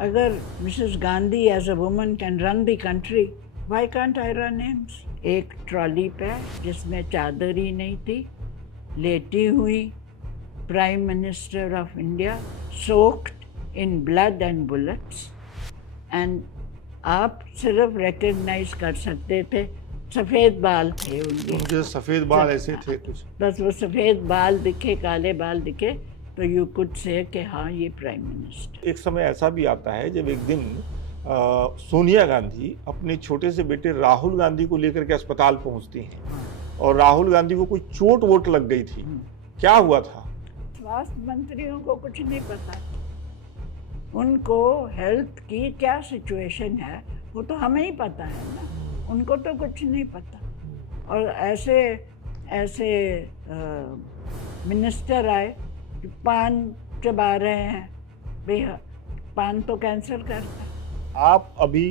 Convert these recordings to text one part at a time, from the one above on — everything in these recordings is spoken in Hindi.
अगर Mrs Gandhi as a woman can run the country, why can't I run AIIMS? एक ट्रॉली पे जिसमें चादर ही नहीं थी, लेटी हुई prime minister of India, soaked in blood and bullets, and आप सिर्फ रिकग्नाइज कर सकते थे, सफ़ेद बाल थे उनके सफ़ेद बाल ऐसे थे कुछ, बस वो सफ़ेद बाल दिखे, काले बाल दिखे तो यू कुड से कि हाँ ये प्राइम मिनिस्टर। एक समय ऐसा भी आता है जब एक दिन सोनिया गांधी अपने छोटे से बेटे राहुल गांधी को लेकर के अस्पताल पहुंचती हैं और राहुल गांधी को कोई चोट वोट लग गई थी। क्या हुआ था? स्वास्थ्य मंत्रियों को कुछ नहीं पता, उनको हेल्थ की क्या सिचुएशन है वो तो हमें ही पता है ना, उनको तो कुछ नहीं पता। और ऐसे ऐसे मिनिस्टर आए कि पान चबा रहे हैं, भाई पान तो कैंसर करता है। आप अभी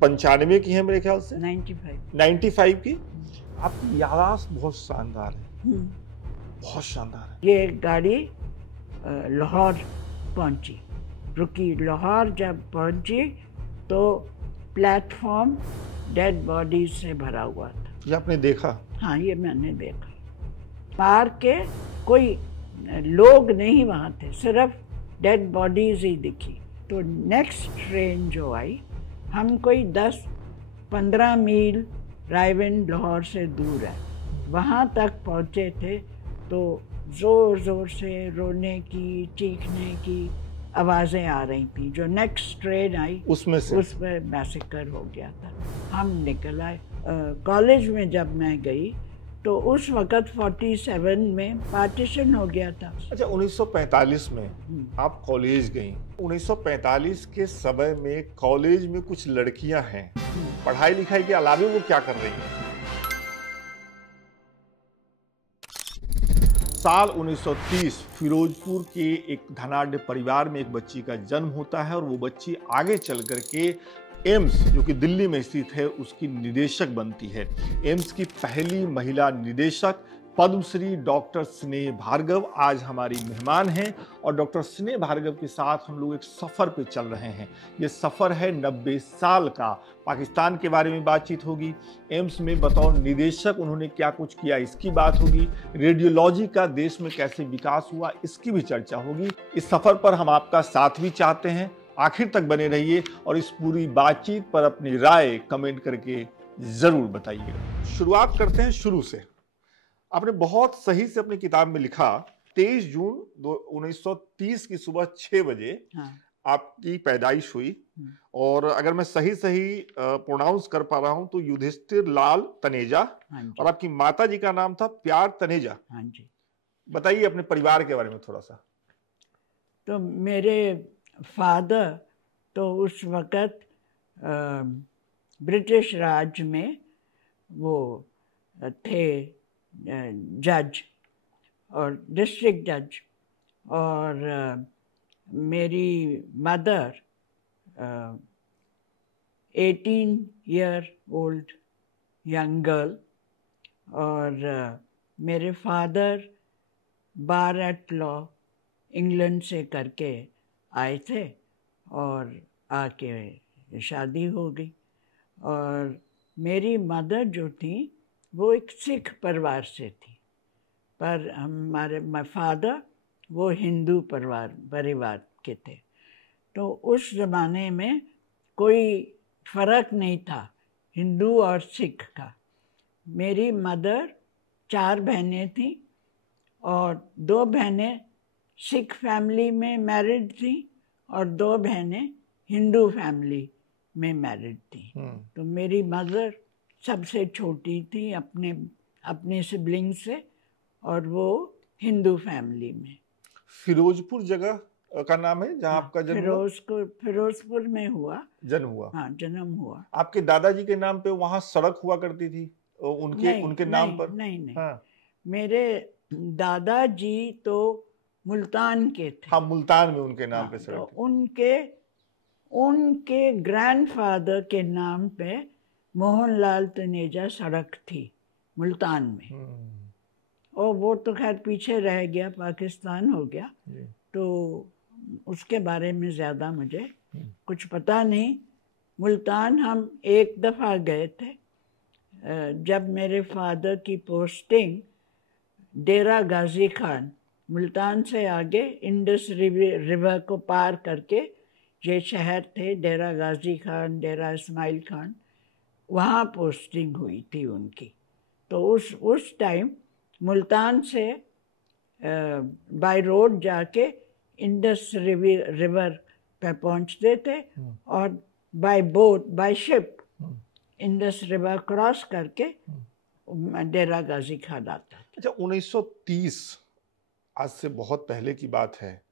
95 की हैं मेरे ख्याल से, 95 की। आपकी याददाश्त बहुत शानदार है, बहुत शानदार है। ये गाड़ी लाहौर पहुंची, रुकी, लाहौर जब पहुंची तो प्लेटफॉर्म डेड बॉडीज से भरा हुआ था। ये आपने देखा? हाँ, ये मैंने देखा। पार्क के कोई लोग नहीं वहाँ थे, सिर्फ डेड बॉडीज ही दिखी। तो नेक्स्ट ट्रेन जो आई, हम कोई 10-15 मील रायविंड लाहौर से दूर है, वहाँ तक पहुँचे थे तो ज़ोर ज़ोर से रोने की, चीखने की आवाज़ें आ रही थी। जो नेक्स्ट ट्रेन आई उसमें मैसेकर हो गया था। हम निकल आए। कॉलेज में जब मैं गई तो उस वक़्त 47 में पार्टीशन हो गया था। अच्छा, 1945 में आप कॉलेज गई। 1945 के समय में कॉलेज में कुछ लड़कियां हैं, पढ़ाई लिखाई के अलावा वो क्या कर रही हैं? साल 1930 फिरोजपुर के एक धनाढ्य परिवार में एक बच्ची का जन्म होता है और वो बच्ची आगे चल करके एम्स, जो कि दिल्ली में स्थित है, उसकी निदेशक बनती है। एम्स की पहली महिला निदेशक पद्मश्री डॉक्टर स्नेह भार्गव आज हमारी मेहमान हैं और डॉक्टर स्नेह भार्गव के साथ हम लोग एक सफ़र पे चल रहे हैं। ये सफ़र है 90 साल का। पाकिस्तान के बारे में बातचीत होगी, एम्स में बतौर निदेशक उन्होंने क्या कुछ किया इसकी बात होगी, रेडियोलॉजी का देश में कैसे विकास हुआ इसकी भी चर्चा होगी। इस सफ़र पर हम आपका साथ भी चाहते हैं, आखिर तक बने रहिए और इस पूरी बातचीत पर अपनी राय कमेंट करके जरूर बताइएगा। शुरुआत करते हैं शुरू से। आपने बहुत सही से अपनी किताब में लिखा 23 जून 1930 की सुबह 6 बजे आपकी पैदाइश हुई और अगर मैं सही प्रोनाउंस कर पा रहा हूं तो युधिष्ठिर लाल तनेजा, और आपकी माता जी का नाम था प्यार तनेजा। हाँ जी। बताइए अपने परिवार के बारे में थोड़ा सा। तो मेरे फादर तो उस वक़्त ब्रिटिश राज में वो थे जज और डिस्ट्रिक्ट जज, और मेरी mother 18 year old young girl, और मेरे फादर बार एट लॉ इंग्लैंड से करके आए थे और आके शादी हो गई। और मेरी मदर जो थी वो एक सिख परिवार से थी, पर हमारे फादर वो हिंदू परिवार के थे। तो उस ज़माने में कोई फ़र्क नहीं था हिंदू और सिख का। मेरी मदर 4 बहनें थीं और 2 बहनें सिख फैमिली में मैरिड थी और 2 बहनें हिंदू फैमिली में मैरिड थी। तो मेरी मदर सबसे छोटी थी अपने सिबलिंग से, और वो हिंदू फैमिली में। फिरोजपुर जगह का नाम है जहाँ आपका जन्म? फिरोजपुर में हुआ जन्म हुआ। हाँ, जन्म हुआ। आपके दादाजी के नाम पे वहाँ सड़क हुआ करती थी उनके नाम पर? नहीं। हाँ। मेरे दादाजी तो मुल्तान के थे। हाँ, मुल्तान में उनके नाम पे सड़क। तो उनके ग्रैंडफादर के नाम पे मोहनलाल तनेजा सड़क थी मुल्तान में। और वो तो खैर पीछे रह गया, पाकिस्तान हो गया, तो उसके बारे में ज़्यादा मुझे कुछ पता नहीं। मुल्तान हम एक दफ़ा गए थे जब मेरे फादर की पोस्टिंग डेरा गाजी खान, मुल्तान से आगे इंडस रिवर को पार करके ये शहर थे डेरा गाजी खान, डेरा इस्माइल खान, वहाँ पोस्टिंग हुई थी उनकी। तो उस टाइम मुल्तान से बाय रोड जाके इंडस रिवर पे पहुँचते थे और bye boat, by ship Indus river cross करके डेरा गाजी खान आता था। अच्छा, 1930 आज से बहुत पहले की बात है।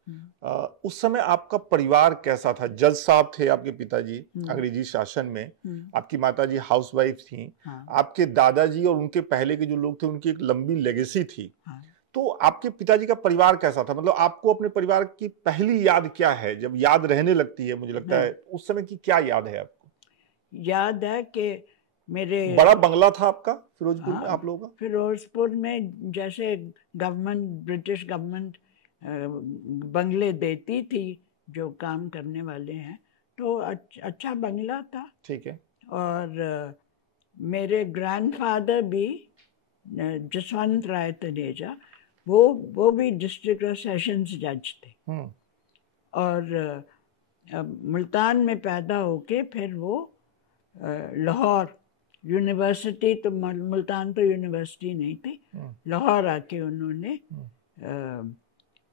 उस समय आपका परिवार कैसा था? जज साहब थे आपके पिताजी अंग्रेजी शासन में, आपकी माताजी हाउसवाइफ थी, हाँ। आपके दादाजी और उनके पहले के जो लोग थे उनकी एक लंबी लेगेसी थी। हाँ। तो आपके पिताजी का परिवार कैसा था? मतलब आपको अपने परिवार की पहली याद क्या है? जब याद रहने लगती है, मुझे लगता है उस समय की क्या याद है आपको? याद है कि मेरे बड़ा बंगला था आपका फिरोजपुर हाँ, में आप लोगों का? फिरोजपुर में जैसे गवर्नमेंट, ब्रिटिश गवर्नमेंट बंगले देती थी जो काम करने वाले हैं, तो अच्छा बंगला था। ठीक है। और मेरे ग्रैंडफादर भी जसवंत राय तनेजा, वो भी डिस्ट्रिक्ट और सेशंस जज थे। और मुल्तान में पैदा होके फिर वो लाहौर यूनिवर्सिटी, तो मुल्तान तो यूनिवर्सिटी नहीं थी, लाहौर आके उन्होंने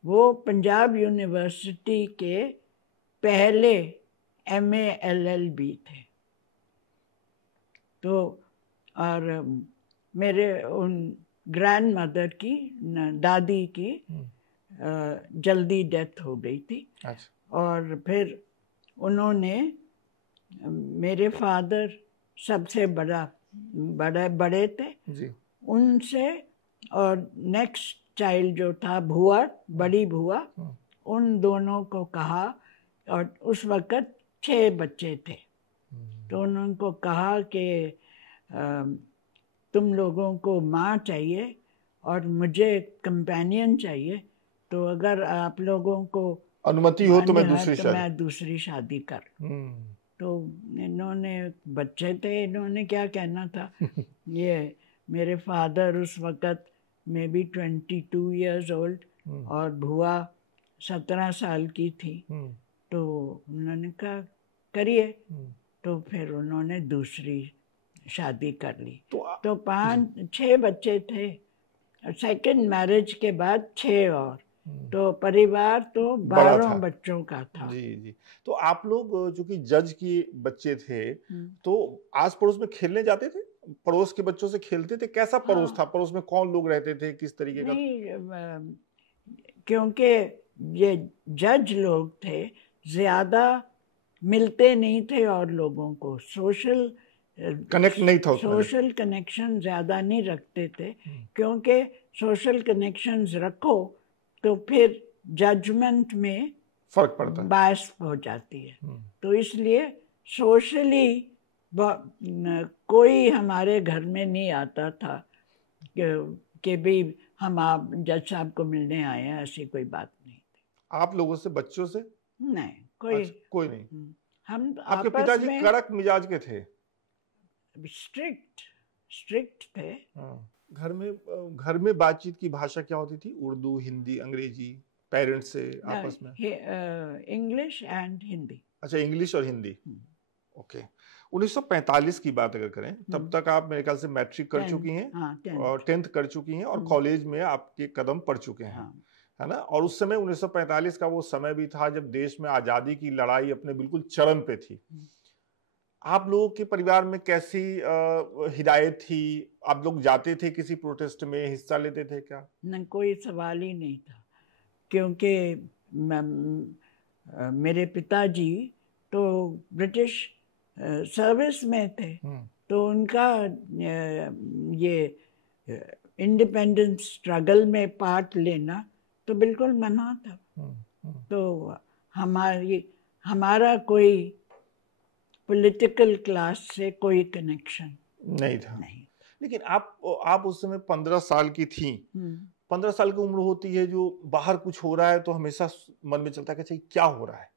वो पंजाब यूनिवर्सिटी के पहले MA LLB थे। तो और मेरे उन ग्रैंड मदर की, दादी की जल्दी डेथ हो गई थी। अच्छा। और फिर उन्होंने, मेरे फादर सबसे बड़े थे जी। उनसे, और नेक्स्ट चाइल्ड जो था भुआ, बड़ी भुआ, उन दोनों को कहा, और उस वक़्त 6 बच्चे थे, तो उनको कहा कि तुम लोगों को माँ चाहिए और मुझे कंपेनियन चाहिए, तो अगर आप लोगों को अनुमति हो तो मैं दूसरी शादी कर। तो इन्होंने, बच्चे थे, इन्होंने क्या कहना था। ये मेरे फादर उस वक़्त में भी 22 years old और भुआ 17 साल की थी। तो उन्होंने कहा करिए, तो फिर उन्होंने दूसरी शादी कर ली। तो 5-6 बच्चे थे, सेकंड मैरिज के बाद 6 और, तो परिवार तो 12 बच्चों का था। जी जी। तो आप लोग चूंकि जज की बच्चे थे, तो आस पड़ोस में खेलने जाते थे? पड़ोस के बच्चों से खेलते थे? कैसा पड़ोस था? पड़ोस में कौन लोग रहते थे? किस तरीके का? नहीं, क्योंकि ये जज लोग थे, ज्यादा मिलते नहीं थे और लोगों को, सोशल कनेक्ट नहीं था, सोशल कनेक्शन ज्यादा नहीं रखते थे, क्योंकि सोशल कनेक्शंस रखो तो फिर जजमेंट में फर्क पड़ता है, बायस हो जाती है। तो इसलिए सोशली कोई हमारे घर में नहीं आता था कि भी हम आप जज साहब को मिलने आए हैं, ऐसी कोई बात नहीं थी। आप लोगों से, बच्चों से नहीं, कोई नहीं। हम आपके पिताजी कड़क मिजाज के थे? स्ट्रिक्ट थे। घर में बातचीत की भाषा क्या होती थी? उर्दू, हिंदी, अंग्रेजी? पेरेंट्स से आपस में? English and Hindi. अच्छा, इंग्लिश और हिंदी। ओके। 1945 की बात अगर करें, तब तक आप मेरे ख्याल से मैट्रिक कर चुकी हैं और 10th कर चुकी हैं और कॉलेज में आपके कदम पड़ चुके हैं, है ना? और उस समय 1945 का वो समय भी था जब देश में आज़ादी की लड़ाई अपने बिल्कुल चरम पे थी। आप लोगों के परिवार में कैसी हिदायत थी? आप लोग जाते थे किसी प्रोटेस्ट में, हिस्सा लेते थे क्या? नहीं, कोई सवाल ही नहीं था, क्योंकि मेरे पिताजी तो ब्रिटिश सर्विस में थे, तो उनका ये इंडिपेंडेंस स्ट्रगल में पार्ट लेना तो बिल्कुल मना था। तो हमारा कोई पॉलिटिकल क्लास से कोई कनेक्शन नहीं था। लेकिन आप उस समय 15 साल की थी, 15 साल की उम्र होती है, जो बाहर कुछ हो रहा है तो हमेशा मन में चलता है कि अच्छा क्या हो रहा है,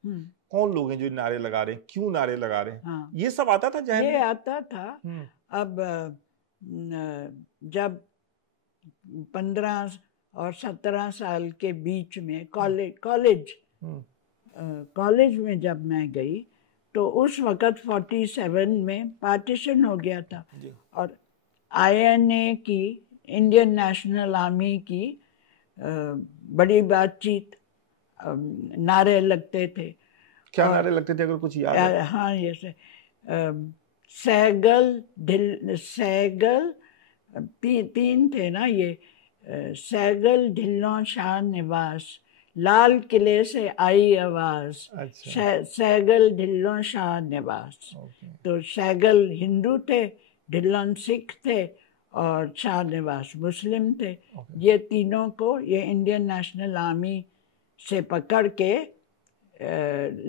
कौन लोग हैं जो नारे लगा रहे हैं, क्यों नारे लगा रहे हैं। हाँ, ये सब आता था जहन में? ये आता था। अब जब 15 और 17 साल के बीच में कॉलेज में जब मैं गई तो उस वक़्त 47 में पार्टीशन हो गया था और INA की, इंडियन नेशनल आर्मी की बड़ी बातचीत, नारे लगते थे। क्या नारे लगते थे, अगर कुछ याद है? हाँ, जैसे सैगल तीन थे ना ये, सैगल ढिल्लों शाह निवास, लाल किले से आई आवाज, सैगल ढिल्लों शाह निवास। तो सैगल हिंदू थे, ढिल्लों सिख थे और शाह निवास मुस्लिम थे। ये तीनों को ये इंडियन नेशनल आर्मी से पकड़ के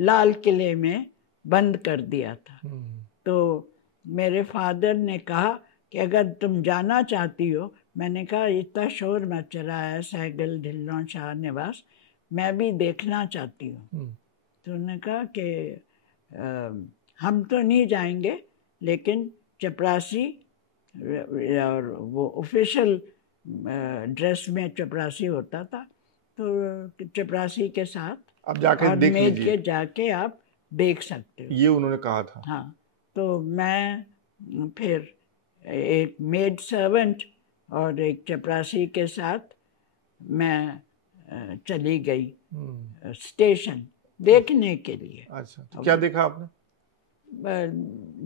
लाल किले में बंद कर दिया था। तो मेरे फादर ने कहा कि अगर तुम जाना चाहती हो, मैंने कहा इतना शोर मच रहा है सैगल ढिल्लों शाह निवास, मैं भी देखना चाहती हूँ। तो उन्होंने कहा कि हम तो नहीं जाएंगे, लेकिन चपरासी, और वो ऑफिशियल ड्रेस में चपरासी होता था, तो चपरासी के साथ आप जाके देख लीजिए, के जाके आप देख सकते हो, ये उन्होंने कहा था। हाँ, तो मैं फिर एक मेड सर्वेंट और एक चपरासी के साथ मैं चली गई स्टेशन देखने के लिए। अच्छा, तो क्या देखा आपने?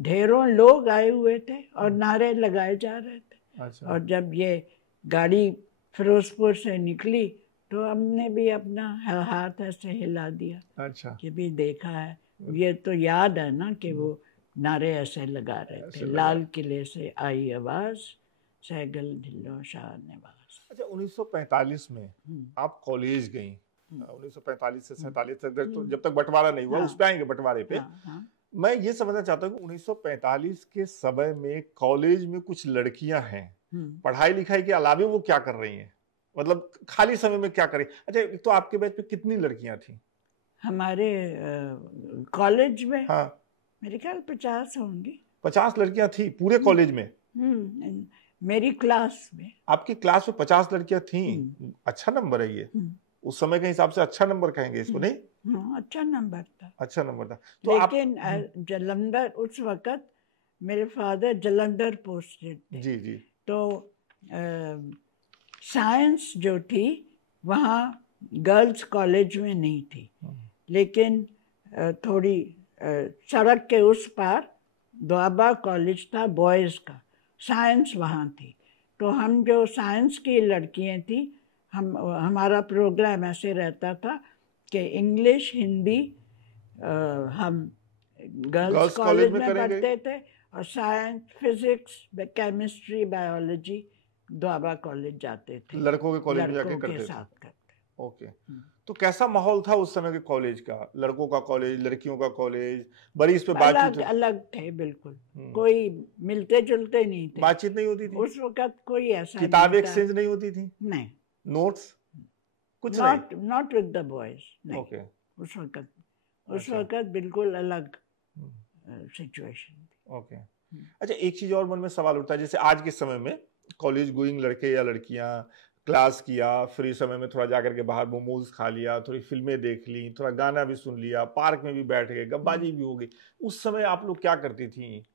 ढेरों लोग आए हुए थे और नारे लगाए जा रहे थे। अच्छा। और जब ये गाड़ी फिरोजपुर से निकली तो हमने भी अपना हाथ ऐसे हिला दिया। अच्छा। कि भी देखा है। ये तो याद है ना कि वो नारे ऐसे लगा रहे थे, लाल किले से आई आवाज, सैगल ढिल्लों शाह निवास। अच्छा, 1945 में आप कॉलेज गई, 1945 से 47 तक, तो जब तक बंटवारा नहीं हुआ, उस पे आएंगे बंटवारे पे। मैं ये समझना चाहता हूँ कि 1945 के समय में कॉलेज में कुछ लड़कियां हैं, पढ़ाई लिखाई के अलावे वो क्या कर रही हैं, मतलब खाली समय में क्या करें? अच्छा, तो आपके बैच पे कितनी लड़कियां थी हमारे कॉलेज में? हाँ, मेरे ख्याल 50 होंगी। 50 लड़कियां थी पूरे कॉलेज में? मेरी क्लास में। आपकी क्लास में 50 लड़कियां थी? अच्छा नंबर है ये, उस समय के हिसाब से अच्छा नंबर कहेंगे इसको, नहीं? अच्छा नंबर था। अच्छा नंबर था। तो लेकिन जलंधर, उस वक्त मेरे फादर जलंधर पोस्टेड थे। जी जी। तो साइंस जो थी वहाँ गर्ल्स कॉलेज में नहीं थी, लेकिन थोड़ी सड़क के उस पार द्वाबा कॉलेज था बॉयज़ का, साइंस वहाँ थी। तो हम जो साइंस की लड़कियाँ थी, हमारा प्रोग्राम ऐसे रहता था कि इंग्लिश हिंदी हम गर्ल्स कॉलेज में पढ़ते थे और science physics chemistry biology Doaba college जाते थे, लड़कों के कॉलेज में जाके करते थे। ओके। तो कैसा माहौल था उस समय के कॉलेज का? लड़कों का कॉलेज, लड़कियों का कॉलेज, बड़ी इस पे बातचीत? अलग थे बिल्कुल, कोई मिलते जुलते नहीं थे। बातचीत नहीं होती थी उस वक्त, कोई ऐसा किताब एक्सचेंज नहीं होती थी? नहीं। नोट्स कुछ नहीं? Not with the boys. Okay. उस वक्त बिल्कुल अलग सिचुएशन थी। ओके। अच्छा, एक चीज और मन में सवाल उठता है, जैसे आज के समय में कॉलेज गोइंग लड़के या लड़कियां क्लास किया, फ्री समय में थोड़ा जाकर के बाहर मोमोज खा लिया, थोड़ी फिल्में देख ली, थोड़ा गाना भी सुन लिया, पार्क में भी बैठ गए, गप्पाजी भी हो गई। उस समय आप लोग क्या करती थी?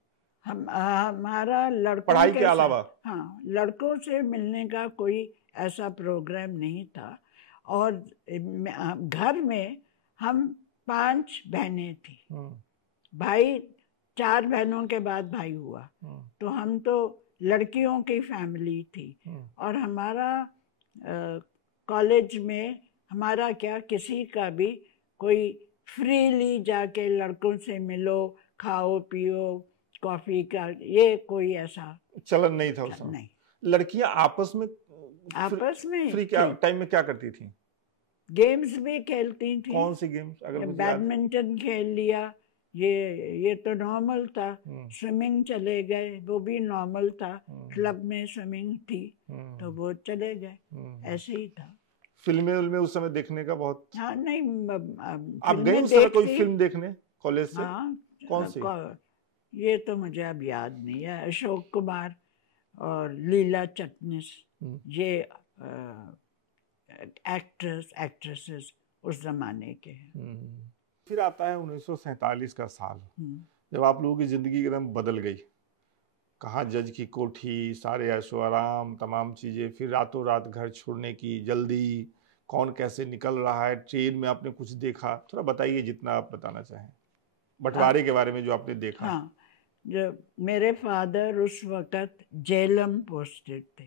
हमारा लड़कों पढ़ाई के अलावा? हाँ, लड़कों से मिलने का कोई ऐसा प्रोग्राम नहीं था। और घर में हम 5 बहनें थी, भाई 4 बहनों के बाद भाई हुआ, तो हम तो लड़कियों की फैमिली थी। और हमारा कॉलेज में हमारा क्या, किसी का भी कोई फ्रीली जाके लड़कों से मिलो, खाओ पियो, कॉफी का ये कोई ऐसा चलन नहीं था उस समय? नहीं। लड़कियां आपस में फ्री टाइम में क्या करती थी? गेम्स भी खेलती थी। कौन सी गेम्स? अगर बैडमिंटन खेल लिया ये तो नॉर्मल था। स्विमिंग चले गए, वो भी नॉर्मल था। क्लब में स्विमिंग थी तो वो चले गए, ऐसे ही था। फिल्में उस समय देखने का बहुत। हाँ, नहीं, आप गए उस समय कोई फिल्म देखने कॉलेज से? हाँ, कौन सी? ये तो मुझे अब याद नहीं है। अशोक कुमार और लीला चिटनिस, ये एक्ट्रेसेस उस जमाने के हैं। फिर आता है 1947 का साल, जब आप लोगों की जिंदगी एकदम बदल गई। कहाँ जज की कोठी, सारे ऐशो आराम, तमाम चीजें, फिर रातों रात घर छोड़ने की जल्दी, कौन कैसे निकल रहा है, ट्रेन में आपने कुछ देखा, थोड़ा बताइए जितना आप बताना चाहें बंटवारे के बारे में जो आपने देखा। हाँ, जब मेरे फादर उस वक़्त जेलम पोस्टेड थे।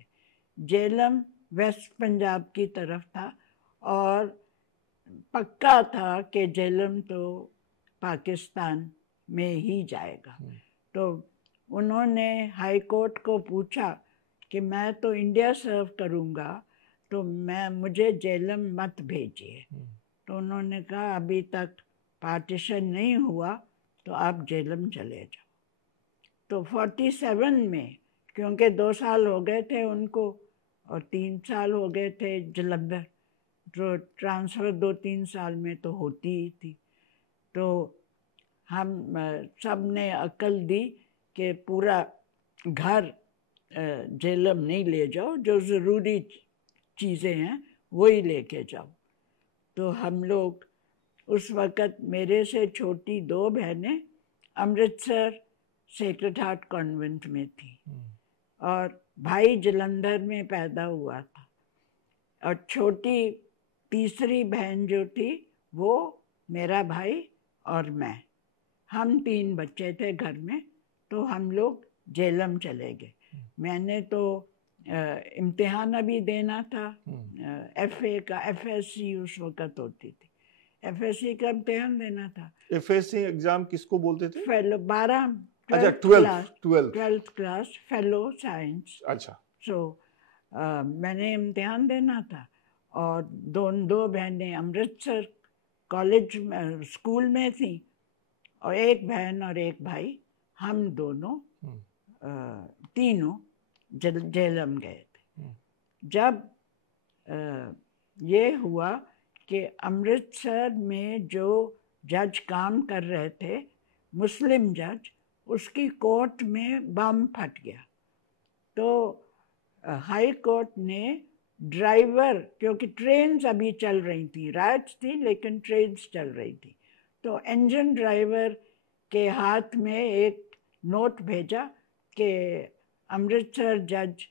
जेलम वेस्ट पंजाब की तरफ था और पक्का था कि जेलम तो पाकिस्तान में ही जाएगा। तो उन्होंने हाई कोर्ट को पूछा कि मैं तो इंडिया सर्व करूँगा, तो मुझे जेलम मत भेजिए। तो उन्होंने कहा अभी तक पार्टीशन नहीं हुआ तो आप जेलम चले जाओ। तो 47 में, क्योंकि 2 साल हो गए थे उनको और 3 साल हो गए थे जलंधर, तो ट्रांसफ़र 2-3 साल में तो होती ही थी। तो हम सब ने अकल दी कि पूरा घर जेलम नहीं ले जाओ, जो ज़रूरी चीज़ें हैं वही लेके जाओ। तो हम लोग उस वक़्त, मेरे से छोटी 2 बहनें अमृतसर सेक्रेड हार्ट कॉन्वेंट में थी और भाई जलंधर में पैदा हुआ था। और छोटी तीसरी बहन जो थी वो मेरा भाई और मैं, हम 3 बच्चे थे घर में। तो हम लोग जेलम चले गए। मैंने तो इम्तिहान अभी देना था, FA का, FSC उस वक़्त होती थी, FSC का इम्तिहान देना था। FSC एग्जाम किसको बोलते थे? Fellow, 12th class fellow science. अच्छा। मैंने इम्तिहान देना था और 2 बहनें अमृतसर कॉलेज में, स्कूल में थी, और 1 बहन और 1 भाई, हम दोनों तीनों जेलम गए थे। जब ये हुआ कि अमृतसर में जो जज काम कर रहे थे, मुस्लिम जज, उसकी कोर्ट में बम फट गया। तो हाई कोर्ट ने ड्राइवर, क्योंकि ट्रेन्स अभी चल रही थी, राइट्स थी लेकिन ट्रेन्स चल रही थी, तो इंजन ड्राइवर के हाथ में एक नोट भेजा कि अमृतसर जज,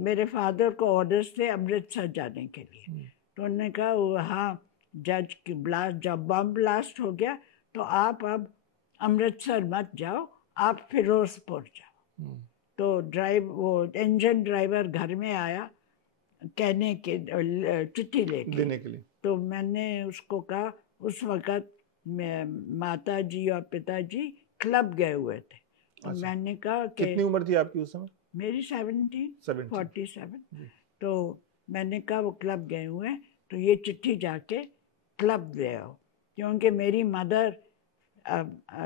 मेरे फादर को ऑर्डर्स थे अमृतसर जाने के लिए। तो उन्होंने कहा वहाँ जज की ब्लास्ट, जब बम ब्लास्ट हो गया तो आप अब अमृतसर मत जाओ, आप फिरोजपुर जाओ। तो वो इंजन ड्राइवर घर में आया कहने के, चिट्ठी लेने के लिए। तो मैंने उसको कहा, उस वक़्त माता जी और पिताजी क्लब गए हुए थे। अच्छा। मैंने कहा कि कितनी उम्र थी आपकी उस समय? मेरी 47। तो मैंने कहा वो क्लब गए हुए हैं तो ये चिट्ठी जाके क्लब दे आओ, क्योंकि मेरी मदर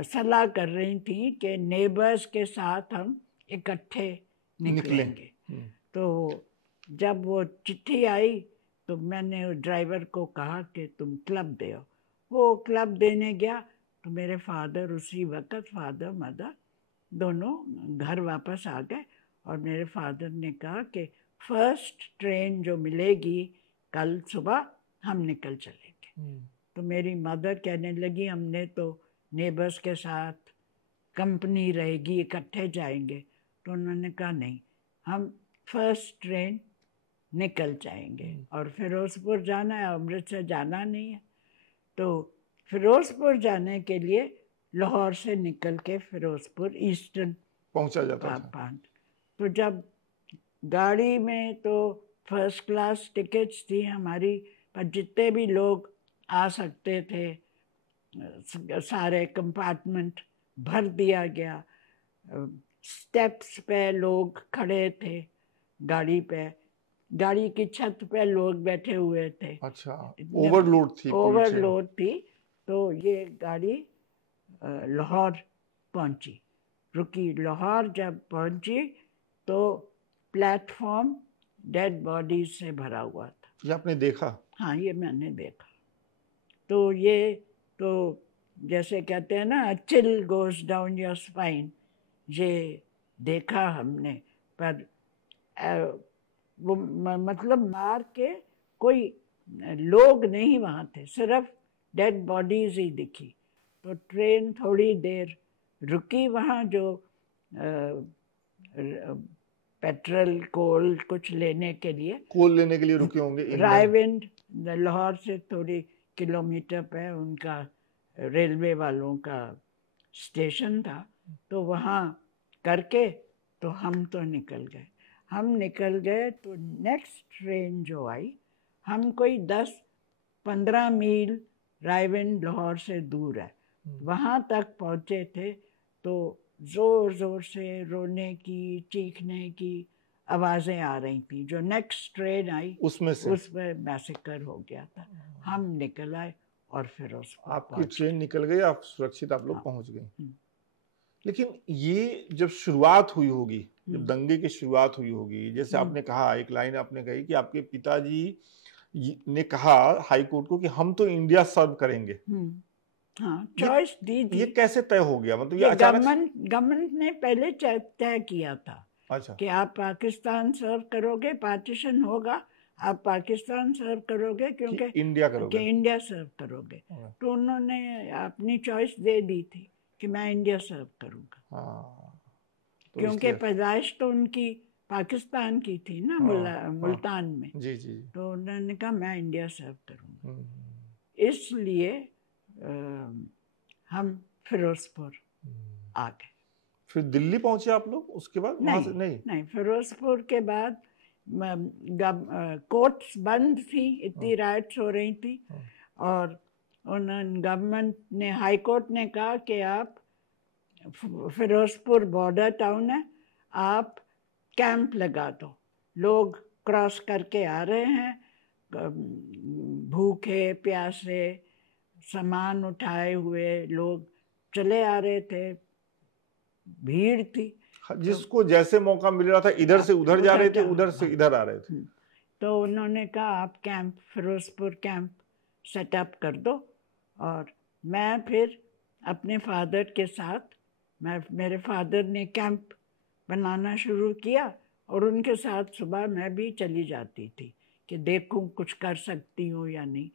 सलाह कर रही थी कि नेबर्स के साथ हम इकट्ठे निकलेंगे। तो जब वो चिट्ठी आई तो मैंने ड्राइवर को कहा कि तुम क्लब दे आओ। वो क्लब देने गया तो मेरे फादर उसी वक़्त, फादर मदर दोनों घर वापस आ गए और मेरे फादर ने कहा कि फर्स्ट ट्रेन जो मिलेगी कल सुबह हम निकल चलेंगे। तो मेरी मदर कहने लगी हमने तो नेबर्स के साथ कंपनी रहेगी, इकट्ठे जाएंगे। तो उन्होंने कहा नहीं, हम फर्स्ट ट्रेन निकल जाएंगे और फिरोजपुर जाना है, अमृतसर जाना नहीं है। तो फिरोजपुर जाने के लिए लाहौर से निकल के फिरोजपुर ईस्टर्न पहुंचा जाता था। तो जब गाड़ी में तो फर्स्ट क्लास टिकट्स थी हमारी, पर जितने भी लोग आ सकते थे सारे कंपार्टमेंट भर दिया गया। स्टेप्स पे लोग खड़े थे, गाड़ी पे, गाड़ी की छत पे लोग बैठे हुए थे। अच्छा, ओवरलोड थी। तो ये गाड़ी लाहौर पहुंची, रुकी। लाहौर जब पहुंची तो प्लेटफॉर्म डेड बॉडीज से भरा हुआ था। ये आपने देखा? हाँ, ये मैंने देखा। तो ये तो जैसे कहते हैं ना, chill goes down your spine, ये देखा हमने। पर वो मतलब मार के कोई लोग नहीं वहाँ थे, सिर्फ डेड बॉडीज ही दिखी। तो ट्रेन थोड़ी देर रुकी वहाँ, जो पेट्रोल कोल कुछ लेने के लिए, कोल लेने के लिए रुके होंगे। रायविंड लाहौर से थोड़ी किलोमीटर पे उनका रेलवे वालों का स्टेशन था। तो वहाँ करके तो हम तो निकल गए। हम निकल गए तो नेक्स्ट ट्रेन जो आई, हम कोई 10-15 मील रायविंड लाहौर से दूर है, वहाँ तक पहुँचे थे। तो ज़ोर ज़ोर से रोने की, चीखने की आवाज़ें आ रही थी। जो नेक्स्ट ट्रेन आई उसमें मैसेकर हो गया था। हम निकल आए और फिर आपकी ट्रेन निकल गई, आप सुरक्षित आप लोग पहुंच गए। लेकिन ये जब शुरुआत हुई होगी, जब दंगे की शुरुआत हुई होगी, जैसे आपने कहा, एक लाइन आपने कही कि आपके पिताजी ने कहा हाई कोर्ट को कि हम तो इंडिया सर्व करेंगे। हाँ, चॉइस दी थी। ये कैसे तय हो गया? मतलब ये गवर्नमेंट ने पहले तय किया था। अच्छा। कि आप पाकिस्तान सर्व करोगे, पार्टीशन होगा, आप पाकिस्तान सर्व करोगे क्योंकि इंडिया करोगे, कि इंडिया सर्व करोगे। तो उन्होंने अपनी चॉइस दे दी थी कि मैं इंडिया सर्व करूँगा। तो क्योंकि पैदाइश तो उनकी पाकिस्तान की थी ना, मुल्तान में। जी जी। तो उन्होंने कहा मैं इंडिया सर्व करूँगा। इसलिए हम फिरोजपुर आ गए। फिर दिल्ली पहुंचे आप लोग उसके बाद? नहीं, फिरोजपुर के बाद कोर्ट्स बंद थी, इतनी राइट्स हो रही थी। और उन्होंने, गवर्नमेंट ने, हाई कोर्ट ने कहा कि आप, फिरोजपुर बॉर्डर टाउन है, आप कैंप लगा दो। लोग क्रॉस करके आ रहे हैं, भूखे प्यासे, सामान उठाए हुए लोग चले आ रहे थे, भीड़ थी। जिसको जैसे मौका मिल रहा था, इधर से उधर जा रहे थे, उधर से इधर आ रहे थे। तो उन्होंने कहा आप कैंप, फिरोजपुर कैंप सेटअप कर दो। और मैं फिर अपने फादर के साथ, मेरे फादर ने कैंप बनाना शुरू किया और उनके साथ सुबह मैं भी चली जाती थी कि देखूं कुछ कर सकती हूँ या नहीं।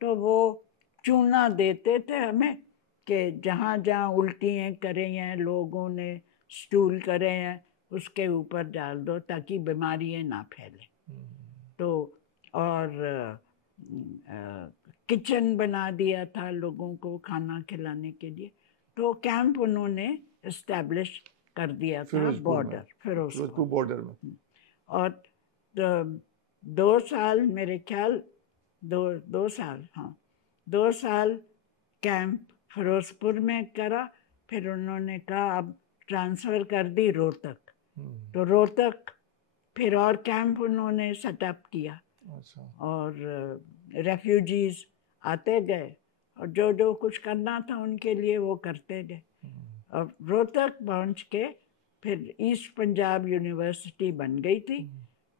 तो वो चूना देते थे हमें कि जहाँ जहाँ उल्टियाँ करे हैं लोगों ने, स्टूल करे हैं, उसके ऊपर डाल दो ताकि बीमारियाँ ना फैले। तो और किचन बना दिया था लोगों को खाना खिलाने के लिए। तो कैंप उन्होंने इस्टेब्लिश कर दिया था बॉर्डर, फिरोजपुर बॉर्डर में। और 2 साल मेरे ख्याल, 2 साल, हाँ 2 साल कैंप फिरोजपुर में करा। फिर उन्होंने कहा अब ट्रांसफ़र कर दी रोहतक। तो रोहतक फिर और कैंप उन्होंने सेटअप किया। और रेफ्यूजीज आते गए और जो जो कुछ करना था उनके लिए वो करते गए। और रोहतक पहुँच के फिर ईस्ट पंजाब यूनिवर्सिटी बन गई थी।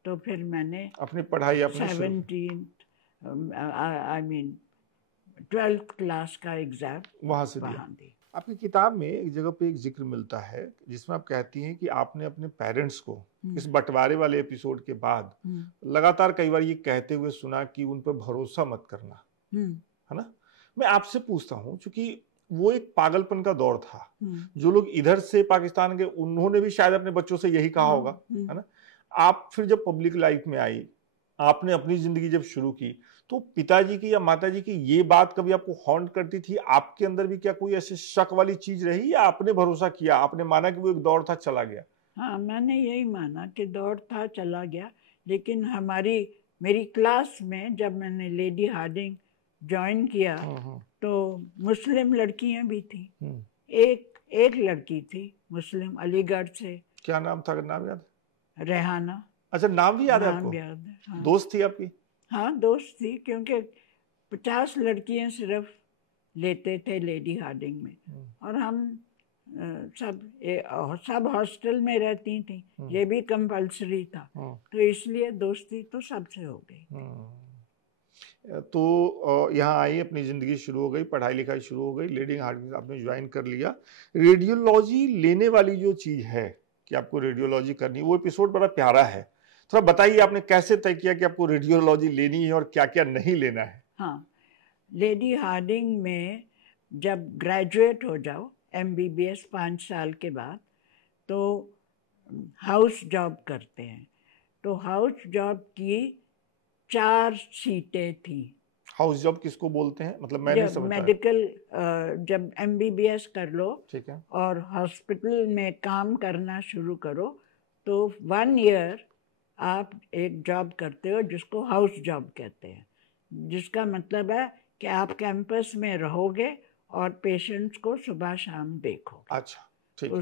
तो फिर मैंने अपनी पढ़ाई 12th क्लास का एग्जाम वहाँ से दिया। आपकी किताब में एक जगह पे एक जिक्र मिलता है जिसमें आप कहती हैं कि आपने अपने पेरेंट्स को इस बंटवारे वाले एपिसोड के बाद लगातार कई बार ये कहते हुए सुना कि उन पर भरोसा मत करना, है ना। मैं आपसे पूछता हूँ, क्योंकि वो एक पागलपन का दौर था। जो लोग इधर से पाकिस्तान के, उन्होंने भी शायद अपने बच्चों से यही कहा होगा, है ना। आप फिर जब पब्लिक लाइफ में आई, आपने अपनी जिंदगी जब शुरू की, तो पिताजी की या माताजी की ये बात कभी आपको हॉन्ट करती थी? आपके अंदर भी क्या कोई ऐसे शक वाली चीज रही, या आपने भरोसा किया, आपने माना कि वो एक दौर था, चला गया? हाँ, मैंने यही माना कि दौर था, चला गया। लेकिन मेरी क्लास में जब मैंने लेडी हार्डिंग ज्वाइन किया तो मुस्लिम लड़कियां भी थी। एक लड़की थी मुस्लिम, अलीगढ़ से। क्या नाम था, अगर नाम याद? रेहाना। अच्छा, नाम भी याद है आपको? याद है, हाँ। दोस्त थी आपकी? हाँ, दोस्त थी, क्योंकि 50 लड़कियां सिर्फ लेते थे लेडी हार्डिंग में, और हम सब हॉस्टल में रहती थी, ये भी कंपल्सरी था, तो इसलिए दोस्ती तो सबसे हो गई। तो यहाँ आई, अपनी ज़िंदगी शुरू हो गई, पढ़ाई लिखाई शुरू हो गई, लेडी हार्डिंग आपने ज्वाइन कर लिया। रेडियोलॉजी लेने वाली जो चीज़ है कि आपको रेडियोलॉजी करनी है, वो एपिसोड बड़ा प्यारा है। थोड़ा बताइए आपने कैसे तय किया कि आपको रेडियोलॉजी लेनी है और क्या क्या नहीं लेना है? हाँ, लेडी हार्डिंग में जब ग्रेजुएट हो जाओ MBBS 5 साल के बाद, तो हाउस जॉब करते हैं। तो हाउस जॉब की 4 सीटें थी। हाउस जॉब किसको बोलते हैं, मतलब मैं नहीं समझ पाया। मेडिकल, जब MBBS कर लो, ठीक है, और हॉस्पिटल में काम करना शुरू करो, तो 1 ईयर आप एक जॉब करते हो जिसको हाउस जॉब कहते हैं, जिसका मतलब है कि आप कैंपस में रहोगे और पेशेंट्स को सुबह शाम देखोगे। अच्छा, ठीक है।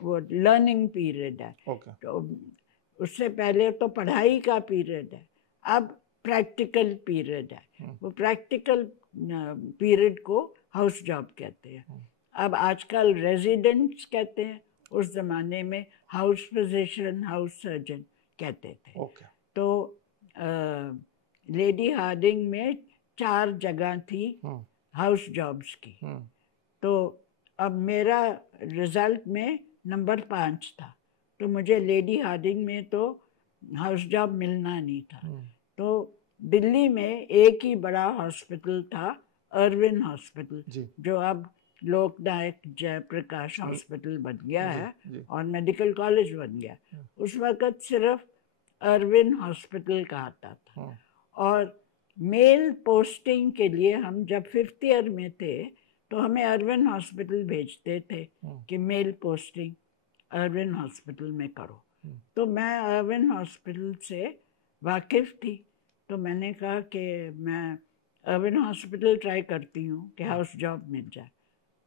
वो लर्निंग पीरियड है। ओके। तो उससे पहले तो पढ़ाई का पीरियड है, अब प्रैक्टिकल पीरियड है। वो प्रैक्टिकल पीरियड को हाउस जॉब कहते हैं। अब आजकल रेजिडेंट्स कहते हैं, उस ज़माने में हाउस फिजिशियन, हाउस सर्जन कहते थे। ओके। तो लेडी हार्डिंग में 4 जगह थी हाउस जॉब्स की। तो अब मेरा रिजल्ट में नंबर 5 था, तो मुझे लेडी हार्डिंग में तो हाउस जॉब मिलना नहीं था। तो दिल्ली में एक ही बड़ा हॉस्पिटल था, अर्विन हॉस्पिटल, जो अब लोकनायक जयप्रकाश हॉस्पिटल बन गया है और मेडिकल कॉलेज बन गया। उस वक़्त सिर्फ अर्विन हॉस्पिटल का आता था। और मेल पोस्टिंग के लिए हम जब 5th ईयर में थे, तो हमें अर्विन हॉस्पिटल भेजते थे कि मेल पोस्टिंग अर्विन हॉस्पिटल में करो। तो मैं अर्विन हॉस्पिटल से वाकिफ़ थी, तो मैंने कहा कि मैं अर्विन हॉस्पिटल ट्राई करती हूँ कि हाउस जॉब मिल जाए।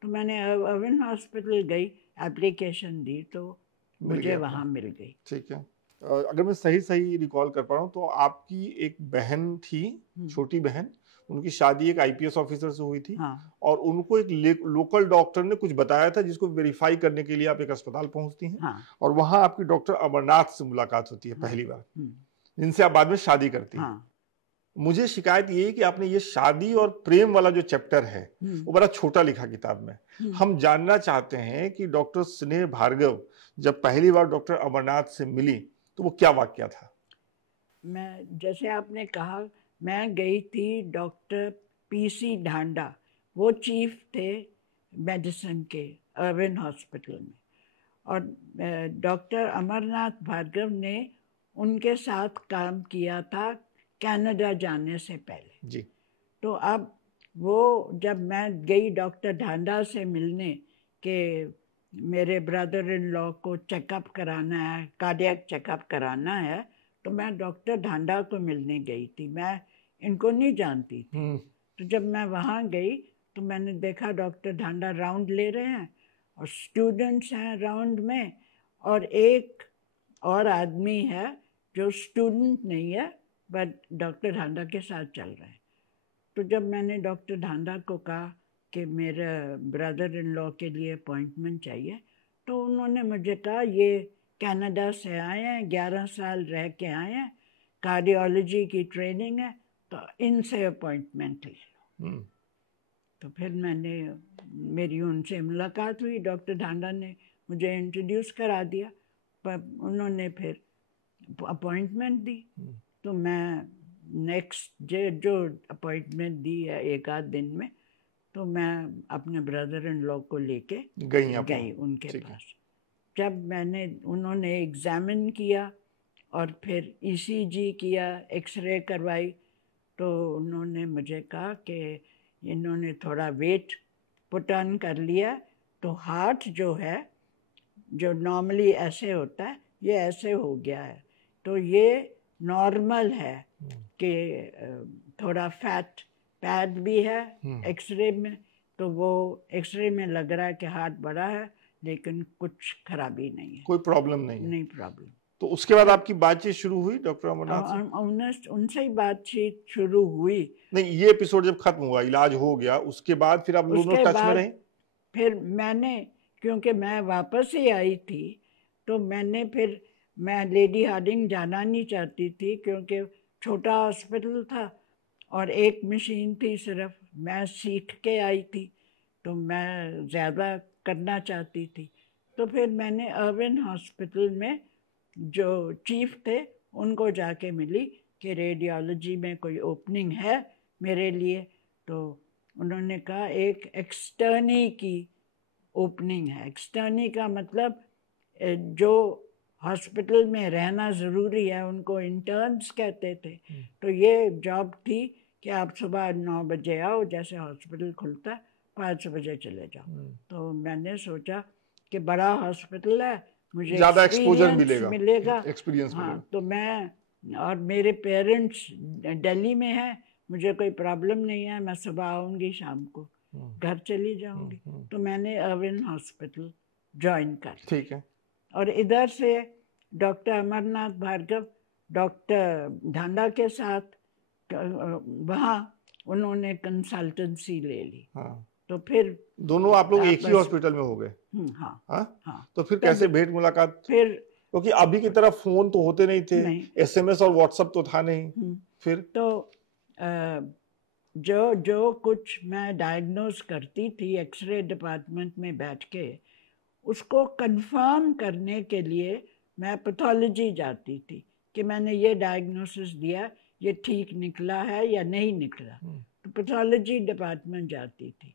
तो मैंने अर्विन हॉस्पिटल गई, एप्लीकेशन दी, तो मुझे वहाँ मिल गई। ठीक है। अगर मैं सही रिकॉल कर पा रहा हूँ, तो आपकी एक बहन थी, छोटी बहन, उनकी शादी एक IPS ऑफिसर से हुई थी। हाँ। और उनको एक लोकल डॉक्टर ने कुछ बताया था, जिसको वेरीफाई करने के लिए आप एक अस्पताल पहुंचती हैं। हाँ। और वहां आपकी डॉक्टर अमरनाथ से मुलाकात होती है पहली बार, जिनसे आप बाद में शादी करती हैं। मुझे शिकायत ये है कि आपने ये शादी और प्रेम वाला जो चैप्टर है वो बड़ा छोटा लिखा किताब में। हम जानना चाहते हैं कि डॉक्टर स्नेह भार्गव जब पहली बार डॉक्टर अमरनाथ से मिली तो वो क्या वाकया था? मैं, जैसे आपने कहा, मैं गई थी डॉक्टर PC ढांडा, वो चीफ थे मेडिसिन के अर्विन हॉस्पिटल में, और डॉक्टर अमरनाथ भार्गव ने उनके साथ काम किया था कनाडा जाने से पहले जी। तो अब वो, जब मैं गई डॉक्टर ढांडा से मिलने के मेरे ब्रदर इन लॉ को चेकअप कराना है, कार्डियक चेकअप कराना है, तो मैं डॉक्टर ढांडा को मिलने गई थी। मैं इनको नहीं जानती थी। तो जब मैं वहाँ गई तो मैंने देखा डॉक्टर ढांडा राउंड ले रहे हैं और स्टूडेंट्स हैं राउंड में, और एक और आदमी है जो स्टूडेंट नहीं है बट डॉक्टर ढांडा के साथ चल रहे हैं। तो जब मैंने डॉक्टर ढांडा को कहा कि मेरे ब्रदर इन लॉ के लिए अपॉइंटमेंट चाहिए, तो उन्होंने मुझे कहा ये कनाडा से आए हैं, 11 साल रह के आए हैं, कार्डियोलॉजी की ट्रेनिंग है, तो इनसे अपॉइंटमेंट ले लो। तो फिर मेरी उनसे मुलाकात हुई, डॉक्टर ढांडा ने मुझे इंट्रोड्यूस करा दिया, पर उन्होंने फिर अपॉइंटमेंट दी। तो मैं नेक्स्ट जो अपॉइंटमेंट दी है 1 आध दिन में, तो मैं अपने ब्रदर इन लॉ को लेके गई उनके पास। जब उन्होंने एग्जामिन किया और फिर ECG किया, एक्सरे करवाई, तो उन्होंने मुझे कहा कि इन्होंने थोड़ा वेट पुट ऑन कर लिया, तो हार्ट जो है, जो नॉर्मली ऐसे होता है, ये ऐसे हो गया है, तो ये नॉर्मल है कि थोड़ा फैट पैड भी है एक्सरे में, तो वो एक्सरे में लग रहा है कि हार्ट बड़ा है, लेकिन कुछ खराबी नहीं है, कोई प्रॉब्लम नहीं है। नहीं प्रॉब्लम। तो उसके बाद आपकी बातचीत शुरू हुई डॉक्टर अमरनाथ से? उनसे ही बातचीत शुरू हुई। नहीं, ये एपिसोड जब खत्म हुआ, इलाज हो गया, उसके बाद फिर आप दोनों टच में रहे? फिर मैंने, क्योंकि मैं वापस ही आई थी, तो मैं लेडी हार्डिंग जाना नहीं चाहती थी, क्योंकि छोटा हॉस्पिटल था और एक मशीन थी सिर्फ, मैं सीख के आई थी, तो मैं ज़्यादा करना चाहती थी। तो फिर मैंने अर्विन हॉस्पिटल में जो चीफ थे उनको जाके मिली कि रेडियोलॉजी में कोई ओपनिंग है मेरे लिए। तो उन्होंने कहा एक एक्सटर्नी की ओपनिंग है। एक्सटर्नी का मतलब जो हॉस्पिटल में रहना ज़रूरी है, उनको इंटर्न्स कहते थे। तो ये जॉब थी कि आप सुबह 9 बजे आओ, जैसे हॉस्पिटल खुलता है 5 बजे चले जाओ। तो मैंने सोचा कि बड़ा हॉस्पिटल है, मुझे ज़्यादा एक्सपोजर मिलेगा, एक्सपीरियंस हाँ। मिलेगा। तो मैं और मेरे पेरेंट्स दिल्ली में हैं, मुझे कोई प्रॉब्लम नहीं है, मैं सुबह आऊँगी, शाम को घर चली जाऊँगी। तो मैंने अर्विन हॉस्पिटल ज्वाइन कर। ठीक है। और इधर से डॉक्टर अमरनाथ भार्गव, डॉक्टर ढांडा के साथ वहाँ उन्होंने कंसल्टेंसी ले ली। हाँ। तो फिर दोनों आप लोग एक ही हॉस्पिटल में हो गए? हाँ, हाँ? हाँ। तो फिर कैसे भेंट मुलाकात? फिर क्योंकि अभी की तरह फोन तो होते नहीं थे, SMS और व्हाट्सएप तो था नहीं। फिर तो जो कुछ मैं डायग्नोज करती थी एक्सरे डिपार्टमेंट में बैठ के, उसको कंफर्म करने के लिए मैं पैथोलॉजी जाती थी कि मैंने ये डायग्नोसिस दिया, ये ठीक निकला है या नहीं निकला। तो पैथोलॉजी डिपार्टमेंट जाती थी।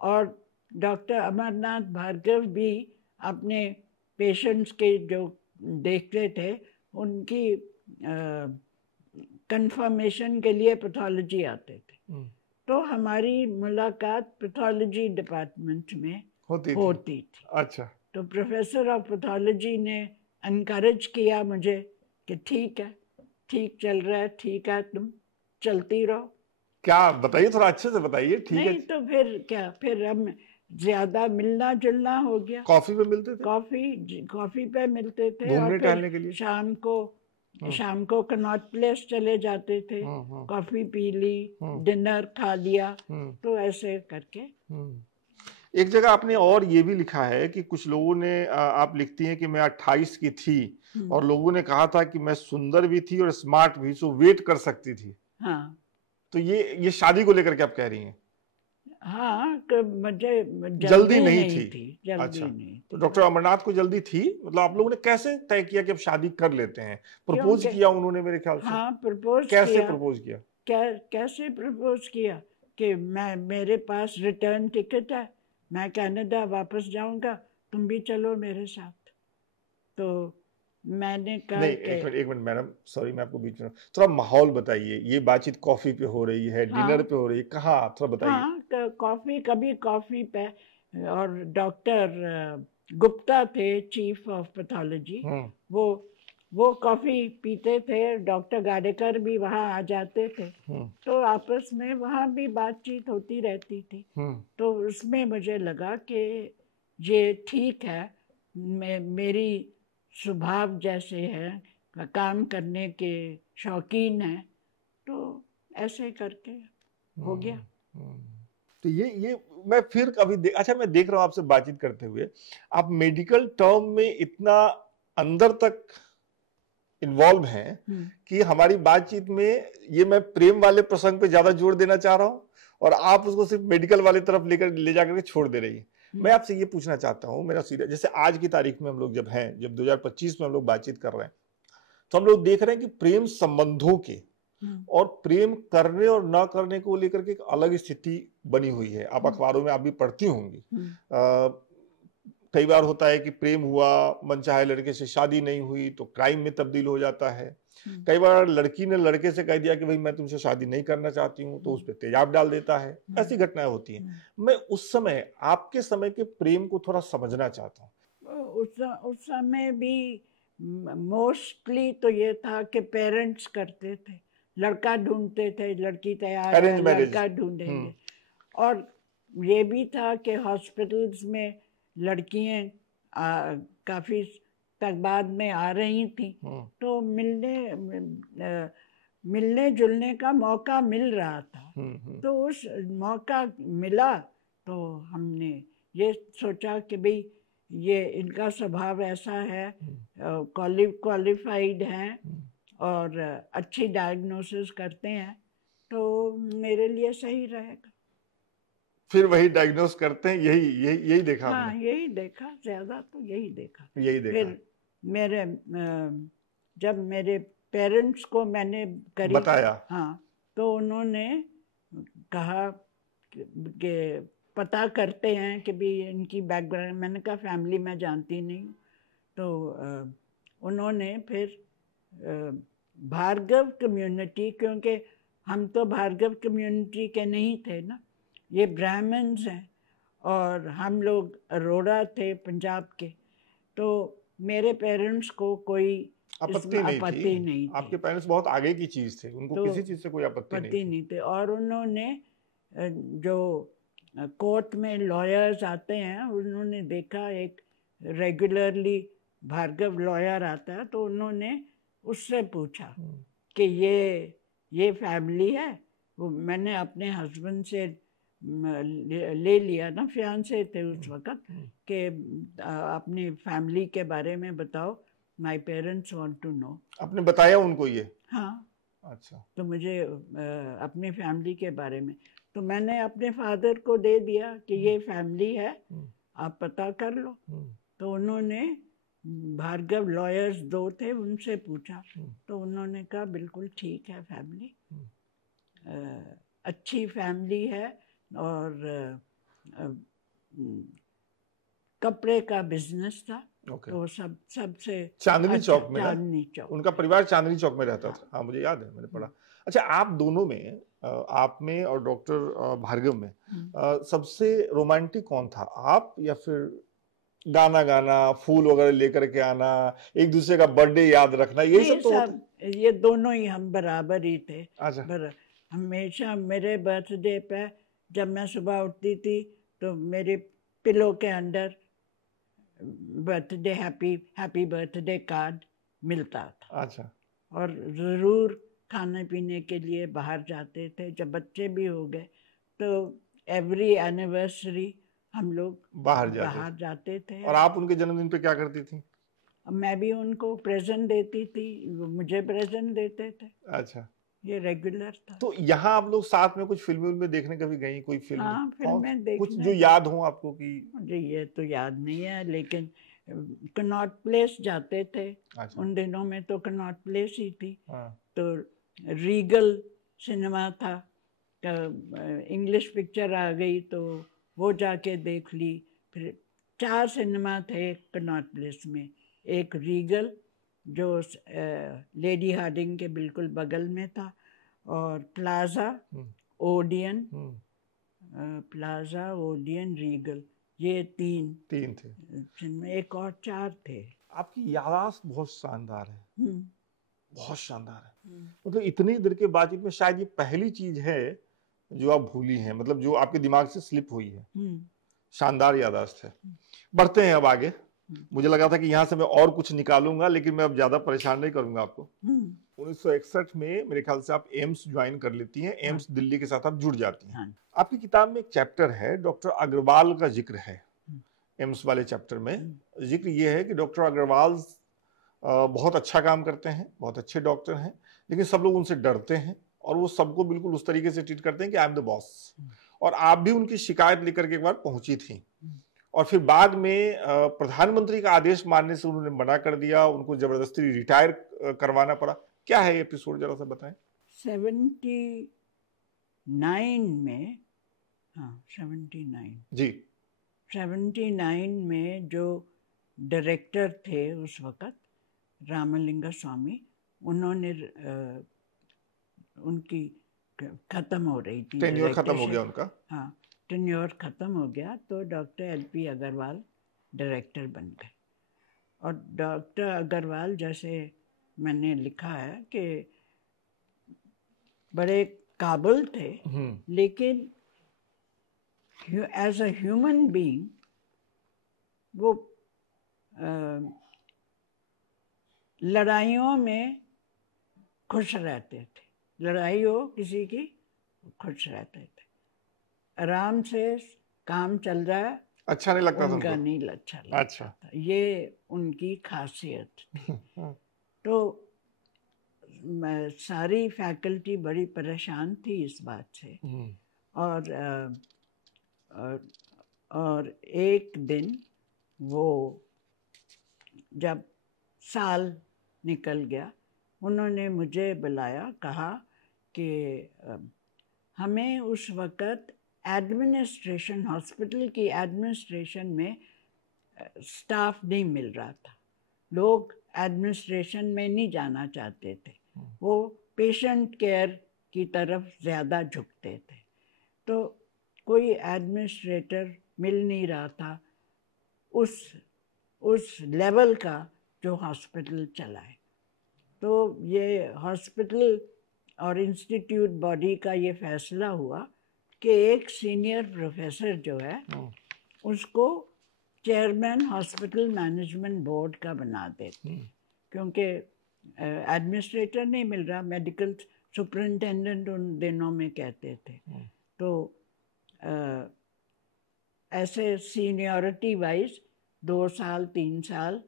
और डॉक्टर अमरनाथ भार्गव भी अपने पेशेंट्स के जो देखते थे, उनकी कंफर्मेशन के लिए पैथोलॉजी आते थे। तो हमारी मुलाकात पैथोलॉजी डिपार्टमेंट में होती थी। अच्छा। तो प्रोफेसर ऑफ पैथोलॉजी ने एनकरेज किया मुझे कि ठीक है, ठीक चल रहा है, ठीक है, तुम चलती रहो। क्या बताइए, थोड़ा अच्छे से बताइए। ठीक है। नहीं तो फिर क्या, फिर हम ज्यादा मिलना जुलना हो गया। कॉफी पे मिलते थे? कॉफी पे मिलते थे। घूमने टहलने के लिए शाम को कनॉट प्लेस चले जाते थे, कॉफी पी ली, डिनर खा लिया। तो ऐसे करके एक जगह आपने और ये भी लिखा है कि कुछ लोगों ने, आप लिखती हैं कि मैं 28 की थी और लोगों ने कहा था कि मैं सुंदर भी थी और स्मार्ट भी, सो वेट कर सकती थी। हाँ। तो ये शादी को लेकर के आप कह रही हैं? हाँ, मुझे जल्दी नहीं थी। जल्दी अच्छा। नहीं थी। तो डॉक्टर अमरनाथ को जल्दी थी? मतलब आप लोगों ने कैसे तय किया कि अब शादी कर लेते हैं? प्रपोज किया उन्होंने मेरे ख्याल से। हाँ, प्रपोज कैसे प्रपोज किया? कैसे प्रपोज किया कि मेरे पास रिटर्न टिकट है, मैं कनाडा वापस जाऊंगा, तुम भी चलो मेरे साथ। तो मैंने कहा नहीं, एक मिनट मैडम, सॉरी मैं आपको बीच में, थोड़ा माहौल बताइए। ये बातचीत कॉफी पे हो रही है, डिनर पे हो रही है, कहाँ, थोड़ा बताइए। हाँ, कभी कॉफी पे। और डॉक्टर गुप्ता थे, चीफ ऑफ पैथोलॉजी, वो कॉफी पीते थे, डॉक्टर गाडेकर भी वहाँ आ जाते थे। तो आपस में वहाँ भी बातचीत होती रहती थी। तो उसमें मुझे लगा कि ये ठीक है, मेरी स्वभाव जैसे है, काम करने के शौकीन है, तो ऐसे करके हो गया। तो ये मैं फिर कभी अच्छा, मैं देख रहा हूँ आपसे बातचीत करते हुए, आप मेडिकल टर्म में इतना अंदर तक इन्वॉल्व हैं कि हमारी बातचीत में ये मैं प्रेम वाले प्रसंग पे ज्यादा जोर देना चाह रहा हूँ और आप उसको सिर्फ मेडिकल वाले तरफ ले जाकर के छोड़ दे रही है। मैं आपसे ये पूछना चाहता हूँ, मेरा सीधा, जैसे आज की तारीख में हम लोग जब 2025 में हम लोग बातचीत कर रहे हैं, तो हम लोग देख रहे हैं कि प्रेम संबंधों के और प्रेम करने और ना करने को लेकर के एक अलग स्थिति बनी हुई है। आप अखबारों में आप भी पढ़ती होंगी। कई बार होता है कि प्रेम हुआ, मनचाहे लड़के से शादी नहीं हुई तो क्राइम में तब्दील हो जाता है। कई बार लड़की ने लड़के से कह दिया कि भाई मैं तुमसे शादी नहीं करना चाहती हूँ, तो उस पर तेजाब डाल देता है। ऐसी घटनाएं होती हैं। मैं उस समय, आपके समय के प्रेम को थोड़ा समझना चाहता हूँ। उस समय भी मोस्टली तो ये था कि पेरेंट्स करते थे, लड़का ढूंढते थे, लड़की तैयार है, लड़का ढूंढेंगे। और ये भी था कि हॉस्पिटल्स में लड़कियां काफ़ी तक बाद में आ रही थी, तो मिलने जुलने का मौका मिल रहा था। तो उस मौका मिला तो हमने ये सोचा कि भाई ये इनका स्वभाव ऐसा है, क्वालिफाइड हैं और अच्छी डायग्नोसिस करते हैं, तो मेरे लिए सही रहेगा। फिर वही डायग्नोस करते हैं, यही देखा हाँ, आपने? यही देखा, ज्यादा तो यही देखा। फिर मेरे जब मेरे पेरेंट्स को मैंने बताया, हाँ, तो उन्होंने कहा कि पता करते हैं कि भी इनकी बैकग्राउंड। मैंने कहा फैमिली मैं जानती नहीं। तो उन्होंने फिर भार्गव कम्युनिटी, क्योंकि हम तो भार्गव कम्युनिटी के नहीं थे ना, ये ब्राह्मण्स हैं और हम लोग अरोड़ा थे पंजाब के, तो मेरे पेरेंट्स को कोई आपत्ति नहीं थी। आपके पेरेंट्स बहुत आगे की चीज थे, उनको तो किसी चीज से कोई आपत्ति नहीं थी। और उन्होंने जो कोर्ट में लॉयर्स आते हैं, उन्होंने देखा एक रेगुलरली भार्गव लॉयर आता है, तो उन्होंने उससे पूछा कि ये फैमिली है। वो मैंने अपने हस्बैंड से ले लिया ना, फियांसे थे उस वक्त, कि अपनी फैमिली के बारे में बताओ, my parents want to know. आपने बताया उनको ये? हाँ। अच्छा। तो मुझे अपनी फैमिली के बारे में, तो मैंने अपने फादर को दे दिया कि ये फैमिली है, आप पता कर लो। तो उन्होंने भार्गव लॉयर्स 2 थे, उनसे पूछा, तो उन्होंने कहा बिल्कुल ठीक है फैमिली, अच्छी फैमिली है, और कपड़े का बिजनेस था। तो सबसे चांदनी चौक में, चांदनी चौक, उनका परिवार चांदनी चौक में रहता था। हाँ, मुझे याद है, मैंने पढ़ा। अच्छा, आप दोनों में, आप में और डॉक्टर भार्गव में, सबसे रोमांटिक कौन था, आप या फिर गाना गाना, फूल वगैरह लेकर के आना, एक दूसरे का बर्थडे याद रखना, यही सब तो ये दोनों ही हम बराबर ही थे। अच्छा। हमेशा मेरे बर्थडे पे जब मैं सुबह उठती थी तो मेरे पिलो के अंदर बर्थडे हैप्पी बर्थडे कार्ड मिलता था। अच्छा। और ज़रूर खाने पीने के लिए बाहर जाते थे। जब बच्चे भी हो गए तो एवरी एनिवर्सरी हम लोग बाहर जाते थे। और आप उनके जन्मदिन पे क्या करती थी? मैं भी उनको प्रेजेंट देती थी, वो मुझे प्रेजेंट देते थे। अच्छा, ये रेगुलर था। तो यहाँ आप लोग साथ में कुछ फिल्में देखने कभी गई, कोई फिल्म? हाँ, फिल्में देखने कुछ जो याद हो आपको? कि मुझे ये तो याद नहीं है, लेकिन कनॉट प्लेस जाते थे। अच्छा। उन दिनों में तो कनॉट प्लेस ही थी। हाँ। तो रीगल सिनेमा था, इंग्लिश पिक्चर आ गई तो वो जाके देख ली। फिर 4 सिनेमा थे कनॉट प्लेस में, एक रीगल जो लेडी हार्डिंग के बिल्कुल बगल में था, और Plaza, Odeon, Plaza, Odeon, Regal, ये तीन थे जिनमें एक और 4 थे। आपकी याददाश्त बहुत शानदार है, बहुत शानदार है। मतलब इतनी देर के बातचीत में शायद ये पहली चीज है जो आप भूली हैं, मतलब जो आपके दिमाग से स्लिप हुई है। शानदार याददाश्त है। बढ़ते हैं अब आगे। मुझे लगा था कि यहाँ से मैं और कुछ निकालूंगा, लेकिन मैं अब ज्यादा परेशान नहीं करूंगा आपको। 1961 में मेरे ख्याल से आप एम्स ज्वाइन कर लेती हैं, एम्स दिल्ली के साथ आप जुड़ जाती हैं। आपकी किताब में एक चैप्टर है, डॉक्टर अग्रवाल का जिक्र है। एम्स वाले चैप्टर में जिक्र ये है कि डॉक्टर अग्रवाल बहुत अच्छा काम करते हैं, बहुत अच्छे डॉक्टर हैं, लेकिन सब लोग उनसे डरते हैं और वो सबको बिल्कुल उस तरीके से ट्रीट करते हैं कि आई एम द बॉस। और आप भी उनकी शिकायत लेकर के एक बार पहुंची थी, और फिर बाद में प्रधानमंत्री का आदेश मानने से उन्होंने मना कर दिया, उनको जबरदस्ती रिटायर करवाना पड़ा। क्या है एपिसोड, जरा सा बताएं। 79 में, हाँ 79 जी, 79 में जो डायरेक्टर थे उस वक्त, रामलिंगा स्वामी, उन्होंने उनकी खत्म हो रही थी, टेन्योर खत्म हो गया उनका। हाँ, टेन्योर खत्म हो गया, तो डॉक्टर एलपी अग्रवाल डायरेक्टर बन गए। और डॉक्टर अग्रवाल, जैसे मैंने लिखा है कि बड़े काबिल थे, लेकिन एज अ ह्यूमन बीइंग वो लड़ाइयों में खुश रहते थे, लड़ाई हो किसी की खुश रहते थे, आराम से काम चल रहा है अच्छा नहीं लगता था उनका उनको? नहीं अच्छा लगता अच्छा। था, ये उनकी खासियत थी। तो सारी फैकल्टी बड़ी परेशान थी इस बात से। और और एक दिन वो जब साल निकल गया, उन्होंने मुझे बुलाया, कहा कि हमें उस वक़्त एडमिनिस्ट्रेशन, हॉस्पिटल की एडमिनिस्ट्रेशन में स्टाफ नहीं मिल रहा था, लोग एडमिनिस्ट्रेशन में नहीं जाना चाहते थे, वो पेशेंट केयर की तरफ ज़्यादा झुकते थे। तो कोई एडमिनिस्ट्रेटर मिल नहीं रहा था उस लेवल का जो हॉस्पिटल चलाए। तो ये हॉस्पिटल और इंस्टीट्यूट बॉडी का ये फैसला हुआ कि एक सीनियर प्रोफेसर जो है उसको चेयरमैन हॉस्पिटल मैनेजमेंट बोर्ड का बना देते, क्योंकि एडमिनिस्ट्रेटर नहीं मिल रहा, मेडिकल सुपरिंटेंडेंट उन दिनों में कहते थे। तो ऐसे सीनियरिटी वाइज 2 साल 3 साल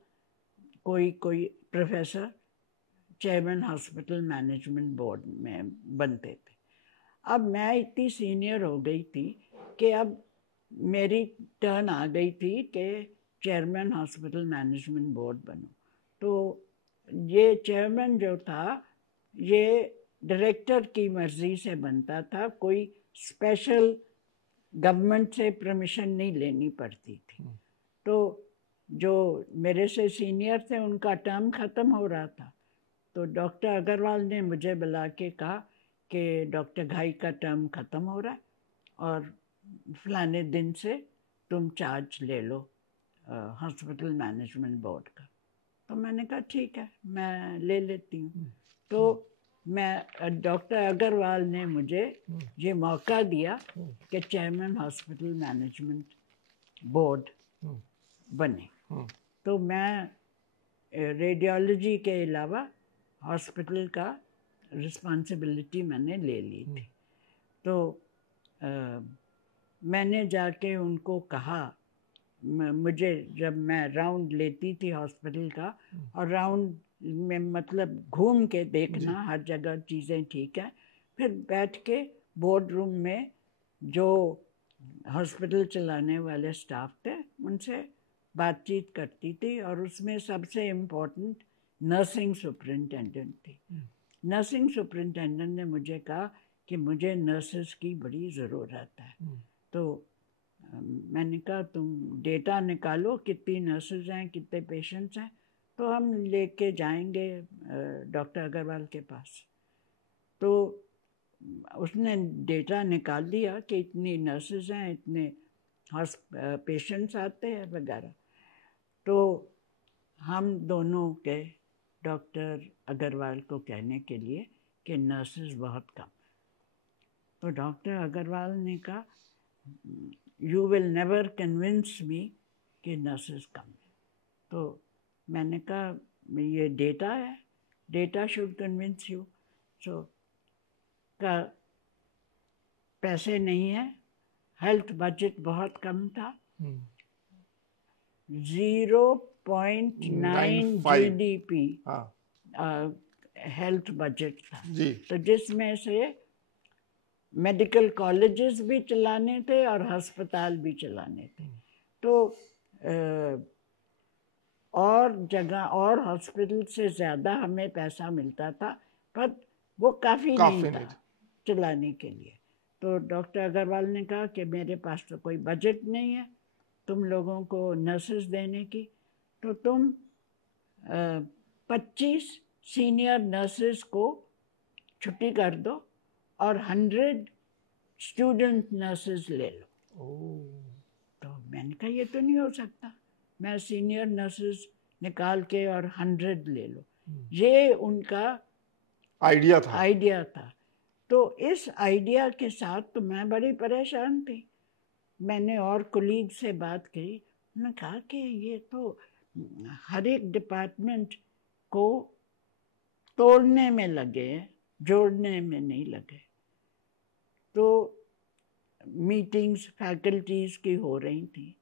कोई professor chairman hospital management board में बनते थे। अब मैं इतनी सीनियर हो गई थी कि अब मेरी टर्न आ गई थी कि चेयरमैन हॉस्पिटल मैनेजमेंट बोर्ड बनूं। तो ये चेयरमैन जो था ये डायरेक्टर की मर्ज़ी से बनता था, कोई स्पेशल गवर्नमेंट से परमिशन नहीं लेनी पड़ती थी। तो जो मेरे से सीनियर थे उनका टर्म ख़त्म हो रहा था, तो डॉक्टर अग्रवाल ने मुझे बुला के कहा कि डॉक्टर घाई का टर्म ख़त्म हो रहा है और फलाने दिन से तुम चार्ज ले लो हॉस्पिटल मैनेजमेंट बोर्ड का। तो मैंने कहा ठीक है, मैं ले लेती हूँ। तो मैं डॉक्टर अग्रवाल ने मुझे ये मौका दिया कि चेयरमैन हॉस्पिटल मैनेजमेंट बोर्ड बने। तो मैं रेडियोलॉजी के अलावा हॉस्पिटल का रिस्पॉन्सिबिलिटी मैंने ले ली थी। तो मैंने जाके उनको कहा, मुझे जब मैं राउंड लेती थी हॉस्पिटल का, और राउंड में मतलब घूम के देखना हर जगह चीज़ें ठीक है, फिर बैठ के बोर्ड रूम में जो हॉस्पिटल चलाने वाले स्टाफ थे उनसे बातचीत करती थी, और उसमें सबसे इम्पोर्टेंट नर्सिंग सुपरिंटेंडेंट थी। नर्सिंग सुपरिंटेंडेंट ने मुझे कहा कि मुझे नर्सेस की बड़ी ज़रूरत है। तो मैंने कहा तुम डेटा निकालो, कितनी नर्सेज हैं, कितने पेशेंट्स हैं, तो हम लेके जाएंगे डॉक्टर अग्रवाल के पास। तो उसने डेटा निकाल दिया कि इतनी नर्सेज हैं, इतने पेशेंट्स आते हैं वगैरह। तो हम दोनों के डॉक्टर अग्रवाल को कहने के लिए कि नर्सेज बहुत कम। तो डॉक्टर अग्रवाल ने कहा you will never convince me कि नर्सेज कम है। तो मैंने कहा ये डेटा है, डेटा शुड कन्विंस यू। सो का पैसे नहीं है, हेल्थ बजट बहुत कम था, 0.9 GDP हेल्थ बजट था। तो जिसमें से मेडिकल कॉलेजेस भी चलाने थे और अस्पताल भी चलाने थे। तो और जगह और हॉस्पिटल से ज़्यादा हमें पैसा मिलता था, पर वो काफ़ी नहीं था चलाने के लिए। तो डॉक्टर अग्रवाल ने कहा कि मेरे पास तो कोई बजट नहीं है तुम लोगों को नर्सेस देने की, तो तुम 25 सीनियर नर्सेस को छुट्टी कर दो और 100 स्टूडेंट नर्सेस ले लो। तो मैंने कहा ये तो नहीं हो सकता, मैं सीनियर नर्सेस निकाल के और 100 ले लो। ये उनका आइडिया था। तो इस आइडिया के साथ तो मैं बड़ी परेशान थी। मैंने और कोलीग से बात की, उन्होंने कहा कि ये तो हर एक डिपार्टमेंट को तोड़ने में लगे, जोड़ने में नहीं लगे। तो मीटिंग्स फैकल्टीज़ की हो रही थी,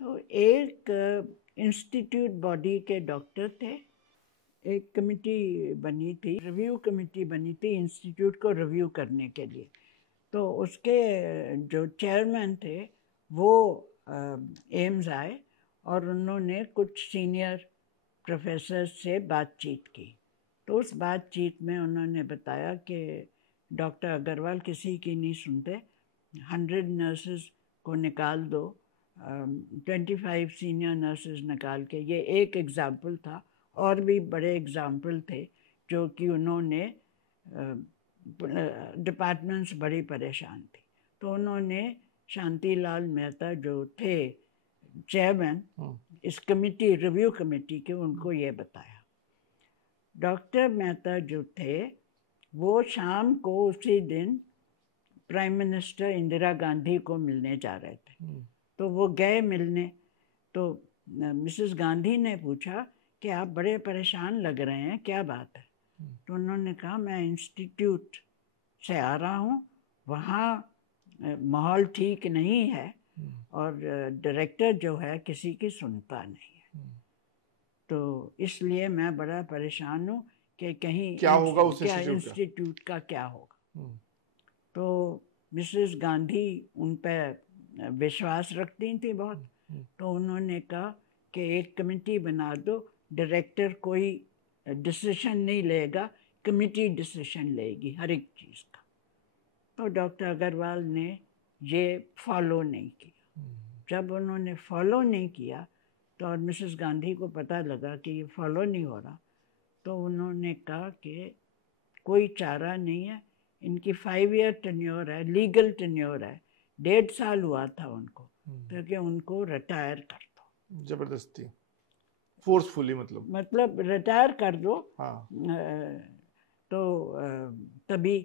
तो एक इंस्टीट्यूट बॉडी के डॉक्टर थे, एक कमिटी बनी थी, रिव्यू कमिटी बनी थी इंस्टीट्यूट को रिव्यू करने के लिए। तो उसके जो चेयरमैन थे वो एम्स आए और उन्होंने कुछ सीनियर प्रोफेसर से बातचीत की। तो उस बातचीत में उन्होंने बताया कि डॉक्टर अग्रवाल किसी की नहीं सुनते, 100 नर्सेज को निकाल दो, 25 सीनियर नर्सेज निकाल के। ये एक एग्ज़ाम्पल था, और भी बड़े एग्ज़ाम्पल थे जो कि उन्होंने डिपार्टमेंट्स बड़ी परेशान थी। तो उन्होंने शांतिलाल मेहता जो थे चेयरमैन इस कमिटी, रिव्यू कमेटी के, उनको ये बताया। डॉक्टर मेहता जो थे वो शाम को उसी दिन प्राइम मिनिस्टर इंदिरा गांधी को मिलने जा रहे थे। तो वो गए मिलने। तो मिसेस गांधी ने पूछा कि आप बड़े परेशान लग रहे हैं, क्या बात है? तो उन्होंने कहा मैं इंस्टीट्यूट से आ रहा हूँ, वहाँ माहौल ठीक नहीं है और डायरेक्टर जो है किसी की सुनता नहीं है, तो इसलिए मैं बड़ा परेशान हूँ कि कहीं क्या होगा उस इंस्टीट्यूट का क्या होगा। तो मिसेस गांधी उन पर विश्वास रखती थी बहुत। तो उन्होंने कहा कि एक कमेटी बना दो, डायरेक्टर कोई डिसीजन नहीं लेगा, कमेटी डिसीजन लेगी हर एक चीज़ का। तो डॉक्टर अग्रवाल ने ये फॉलो नहीं किया। जब उन्होंने फॉलो नहीं किया तो और मिसेस गांधी को पता लगा कि ये फॉलो नहीं हो रहा, तो उन्होंने कहा कि कोई चारा नहीं है, इनकी 5 ईयर टेन्योर है, लीगल टेन्योर है, 1.5 साल हुआ था उनको, तो कि उनको रिटायर कर दो जबरदस्ती, फोर्सफुली, मतलब रिटायर कर दो। हाँ। तो तभी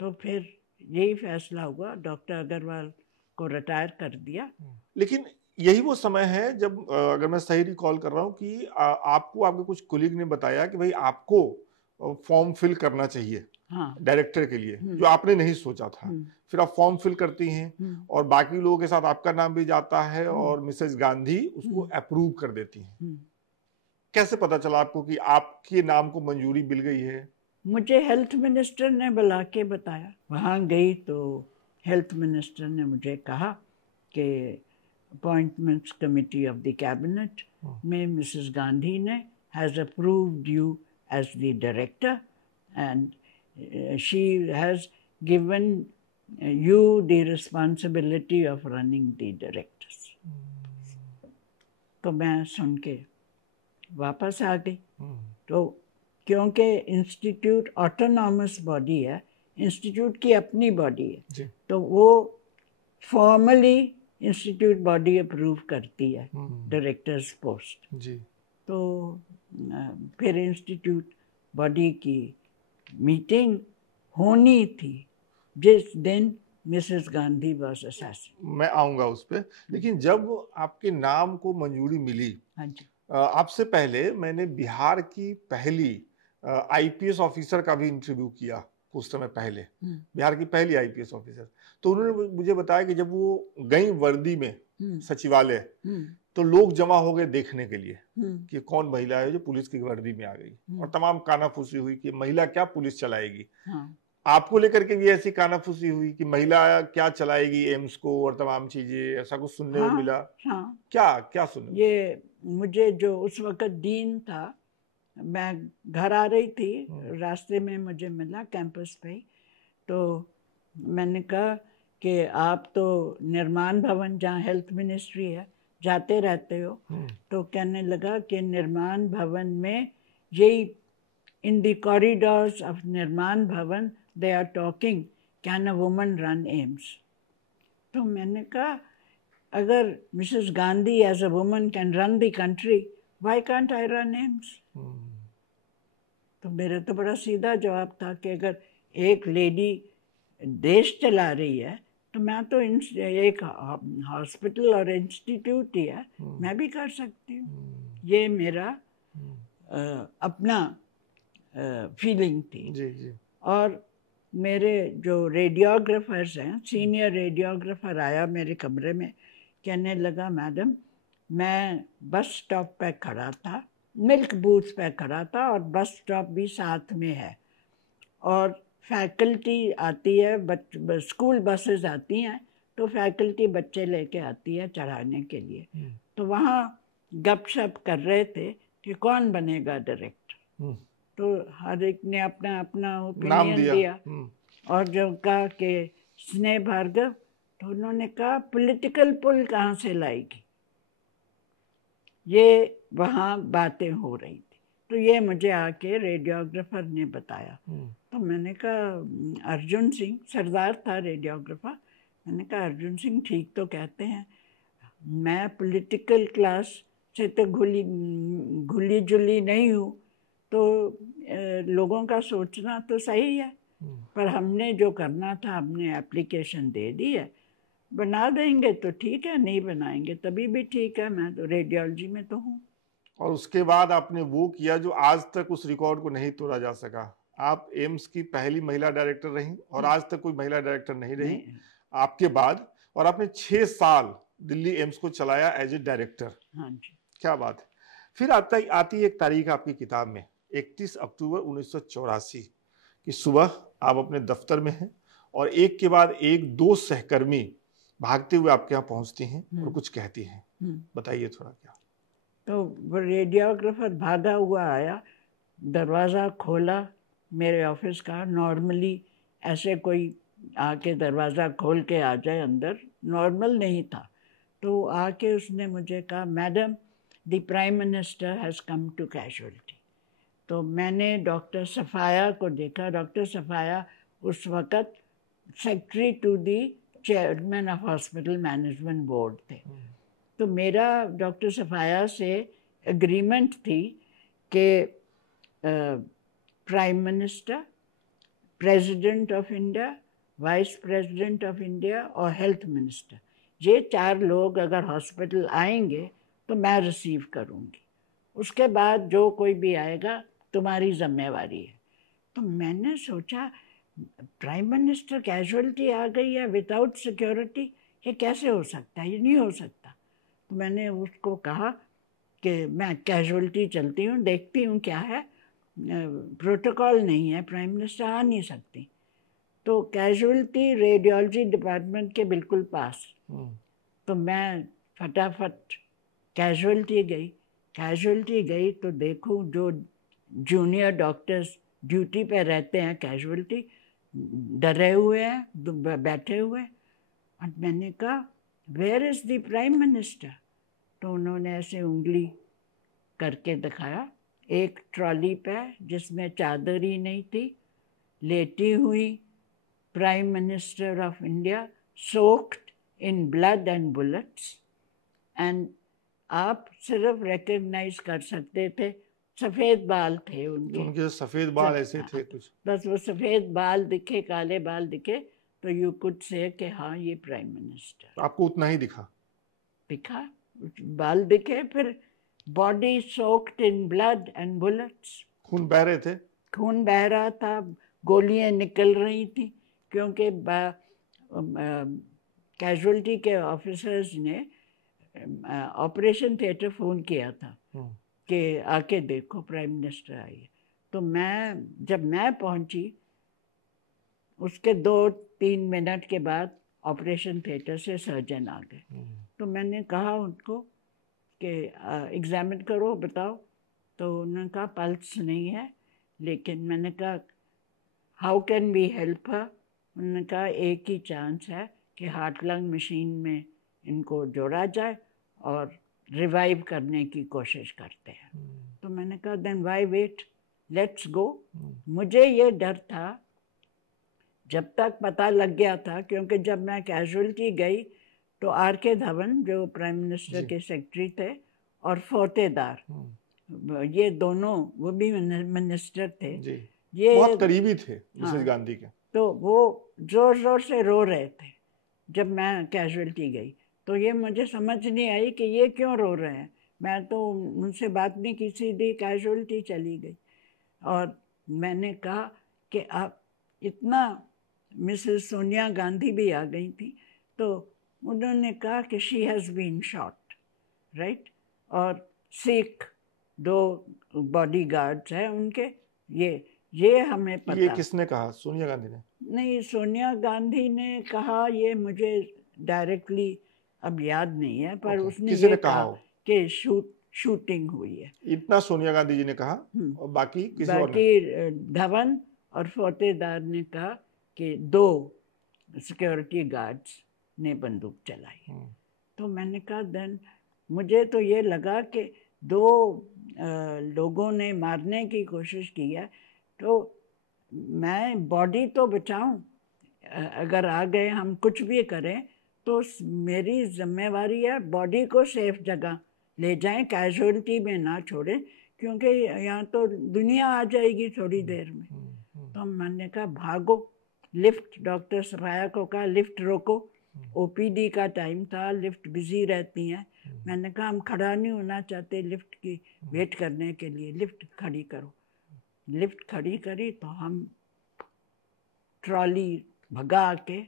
तो फिर यही फैसला हुआ, डॉक्टर अग्रवाल को रिटायर कर दिया। लेकिन यही वो समय है जब अगर मैं सही रिकॉल कर रहा हूँ कि आपको आपके कुछ कोलीग ने बताया कि भाई आपको फॉर्म फिल करना चाहिए, हाँ, डायरेक्टर के लिए, जो आपने नहीं सोचा था। फिर आप फॉर्म फिल करती हैं और बाकी लोगों के साथ आपका नाम भी जाता है और मिसेस गांधी उसको अप्रूव कर देती हैं। कैसे पता चला आपको कि आपके नाम को मंजूरी मिल गई है? मुझे हेल्थ मिनिस्टर ने बुला के बताया। वहाँ गई तो हेल्थ मिनिस्टर ने मुझे कहा कि appointments committee of the cabinet में मिसेस गांधी ने has approved you as the director and she has given you the responsibility of running the directors। तो मैं सुन के वापस आ गई। तो क्योंकि इंस्टीट्यूट ऑटोनॉमस बॉडी है, इंस्टीट्यूट की अपनी बॉडी है, तो वो फॉर्मली इंस्टीट्यूट बॉडी अप्रूव करती है डायरेक्टर्स पोस्ट जी। तो फिर इंस्टीट्यूट बॉडी की मीटिंग होनी थी जिस दिन मिसेस गांधी वाज असैसिनेटेड। मैं आऊंगा उस पर, लेकिन जब आपके नाम को मंजूरी मिली, हाँ जी, आपसे पहले मैंने बिहार की पहली आईपीएस ऑफिसर का भी इंटरव्यू किया कुछ समय पहले, बिहार की पहली आईपीएस ऑफिसर। तो उन्होंने मुझे बताया कि जब वो गई वर्दी में सचिवालय, तो लोग जमा हो गए देखने के लिए कि कौन महिला है जो पुलिस की वर्दी में आ गई, और तमाम कानाफूसी हुई कि महिला क्या पुलिस चलाएगी। हाँ। आपको लेकर के भी ऐसी कानाफूसी हुई कि महिला क्या चलाएगी एम्स को और तमाम चीजें, ऐसा कुछ सुनने को मिला? हाँ। क्या सुनने? ये मुझे जो उस वक्त दिन था, मैं घर आ रही थी, रास्ते में मुझे मिला कैंपस पे, तो मैंने कहा कि आप तो निर्माण भवन जहाँ हेल्थ मिनिस्ट्री है जाते रहते हो, तो कहने लगा कि निर्माण भवन में यही इन द कॉरिडोर्स ऑफ निर्माण भवन they are talking, can a woman run AIIMS? तो मैंने कहा अगर Mrs Gandhi as a woman can run the country, why can't I run AIIMS? तो मेरा तो बड़ा सीधा जवाब था कि अगर एक लेडी देश चला रही है तो मैं तो एक हॉस्पिटल और इंस्टीट्यूट ही है, मैं भी कर सकती हूँ। ये मेरा अपना फीलिंग थी। जी जी। और मेरे जो रेडियोग्राफर्स हैं, सीनियर रेडियोग्राफर आया मेरे कमरे में, कहने लगा मैडम मैं बस स्टॉप पे खड़ा था, मिल्क बूथ पे खड़ा था और बस स्टॉप भी साथ में है, और फैकल्टी आती है, स्कूल बसेस आती हैं तो फैकल्टी बच्चे लेके आती है चढ़ाने के लिए, तो वहाँ गपशप कर रहे थे कि कौन बनेगा डायरेक्टर। तो हर एक ने अपना अपना ओपिनियन दिया। और जब कहा कि स्नेह भार्गव, तो उन्होंने कहा पॉलिटिकल पुल कहाँ से लाएगी, ये वहाँ बातें हो रही थी। तो ये मुझे आके रेडियोग्राफर ने बताया। तो मैंने कहा अर्जुन सिंह, सरदार था रेडियोग्राफर, मैंने कहा अर्जुन सिंह ठीक तो कहते हैं, मैं पॉलिटिकल क्लास से तो घुली जुली नहीं हूँ, तो लोगों का सोचना तो सही है, पर हमने जो करना था हमने एप्लीकेशन दे दी है, बना देंगे तो ठीक है, नहीं बनाएंगे तभी भी ठीक है, मैं तो रेडियोलॉजी में तो हूँ। और उसके बाद आपने वो किया जो आज तक उस रिकॉर्ड को नहीं तोड़ा जा सका। आप एम्स की पहली महिला डायरेक्टर रहीं और आज तक कोई महिला डायरेक्टर नहीं रही आपके बाद, और आपने 6 साल दिल्ली एम्स को चलाया एज ए डायरेक्टर। हाँ जी। क्या बात है। फिर आती एक तारीख आपकी किताब में, 31 अक्टूबर 1984 की सुबह आप अपने दफ्तर में हैं और एक के बाद एक 2 सहकर्मी भागते हुए आपके यहाँ पहुंचती हैं और कुछ कहती हैं। बताइए थोड़ा क्या। तो वो रेडियोग्राफर भागा हुआ आया, दरवाज़ा खोला मेरे ऑफिस का। नॉर्मली ऐसे कोई आके दरवाज़ा खोल के आ जाए अंदर, नॉर्मल नहीं था। तो आके उसने मुझे कहा madam the prime minister has come to casualty. तो मैंने डॉक्टर सफाया को देखा। डॉक्टर सफाया उस वक़्त secretary to the chairman of hospital management board थे। तो मेरा डॉक्टर सफाया से एग्रीमेंट थी कि prime minister, president of India, vice president of India और हेल्थ मिनिस्टर, ये 4 लोग अगर हॉस्पिटल आएंगे तो मैं रिसीव करूँगी, उसके बाद जो कोई भी आएगा तुम्हारी जिम्मेवारी है। तो मैंने सोचा प्राइम मिनिस्टर कैजुअलिटी आ गई है विदाउट सिक्योरिटी, ये कैसे हो सकता है, ये नहीं हो सकता। तो मैंने उसको कहा कि मैं कैजुअलिटी चलती हूँ, देखती हूँ क्या है, प्रोटोकॉल नहीं है, प्राइम मिनिस्टर आ नहीं सकती। तो कैजुअलिटी रेडियोलॉजी डिपार्टमेंट के बिल्कुल पास। तो मैं फटाफट कैजुअलिटी गई तो देखूँ जो जूनियर डॉक्टर्स ड्यूटी पे रहते हैं कैजुअलिटी डरे हुए हैं, बैठे हुए। और मैंने कहा where is the prime minister. तो उन्होंने ऐसे उंगली करके दिखाया एक ट्रॉली पे जिसमें चादर ही नहीं थी, लेटी हुई prime minister of India, soaked in blood and bullets, and आप सिर्फ रिकग्नाइज कर सकते थे, सफ़ेद बाल थे उनके सफ़ेद बाल ऐसे थे कुछ, बस वो सफ़ेद बाल दिखे, काले बाल दिखे, तो यू कुड से कि हाँ ये प्राइम मिनिस्टर। आपको उतना ही दिखा? बाल दिखे, फिर body soaked in blood and bullets, खून बह रहे थे, खून बह रहा था, गोलियां निकल रही थी, क्योंकि कैजुअलिटी के ऑफिसर्स ने ऑपरेशन थिएटर फ़ोन किया था कि आके देखो प्राइम मिनिस्टर आई है। तो जब मैं पहुंची उसके 2-3 मिनट के बाद ऑपरेशन थिएटर से सर्जन आ गए। तो मैंने कहा उनको कि एग्ज़ामिन करो, बताओ। तो उन्होंने कहा पल्स नहीं है, लेकिन मैंने कहा how can we help her. उन्होंने कहा एक ही चांस है कि हार्ट लंग मशीन में इनको जोड़ा जाए और रिवाइव करने की कोशिश करते हैं। तो मैंने कहा then why wait, let's go. मुझे ये डर था जब तक पता लग गया था, क्योंकि जब मैं कैजुअलिटी गई तो आर.के. धवन जो प्राइम मिनिस्टर के सेक्रेटरी थे और फौतेदार, ये दोनों वो भी मिनिस्टर थे, ये बहुत करीबी थे मिसेस गांधी के। तो वो जोर जोर से रो रहे थे जब मैं कैजुअलिटी गई। तो ये मुझे समझ नहीं आई कि ये क्यों रो रहे हैं। मैं तो उनसे बात नहीं की, सीधी कैजुअलिटी चली गई। और मैंने कहा कि आप इतना, मिसेस सोनिया गांधी भी आ गई थी, तो उन्होंने कहा कि she has been shot, right. और सिख 2 बॉडीगार्ड्स हैं उनके, ये हमें पता। ये किसने कहा, सोनिया गांधी ने? नहीं, सोनिया गांधी ने कहा, ये मुझे डायरेक्टली अब याद नहीं है, पर उसने ये कहा कि शूटिंग हुई है। इतना सोनिया गांधी जी ने कहा। और बाकी किसी और बाकी धवन और फौतेदार ने कहा कि 2 सिक्योरिटी गार्ड्स ने बंदूक चलाई। तो मैंने कहा, देन मुझे तो ये लगा कि 2 लोगों ने मारने की कोशिश की है, तो मैं बॉडी तो बचाऊं। अगर आ गए, हम कुछ भी करें तो मेरी जिम्मेवारी है बॉडी को सेफ जगह ले जाएं, कैजुअलिटी में ना छोड़ें, क्योंकि यहाँ तो दुनिया आ जाएगी थोड़ी देर में। तो मैंने कहा भागो, लिफ्ट, डॉक्टर सफाया को कहा लिफ्ट रोको, ओपीडी का टाइम था, लिफ्ट बिजी रहती हैं। मैंने कहा हम खड़ा नहीं होना चाहते लिफ्ट की वेट करने के लिए, लिफ्ट खड़ी करो। लिफ्ट खड़ी करी तो हम ट्रॉली भगा के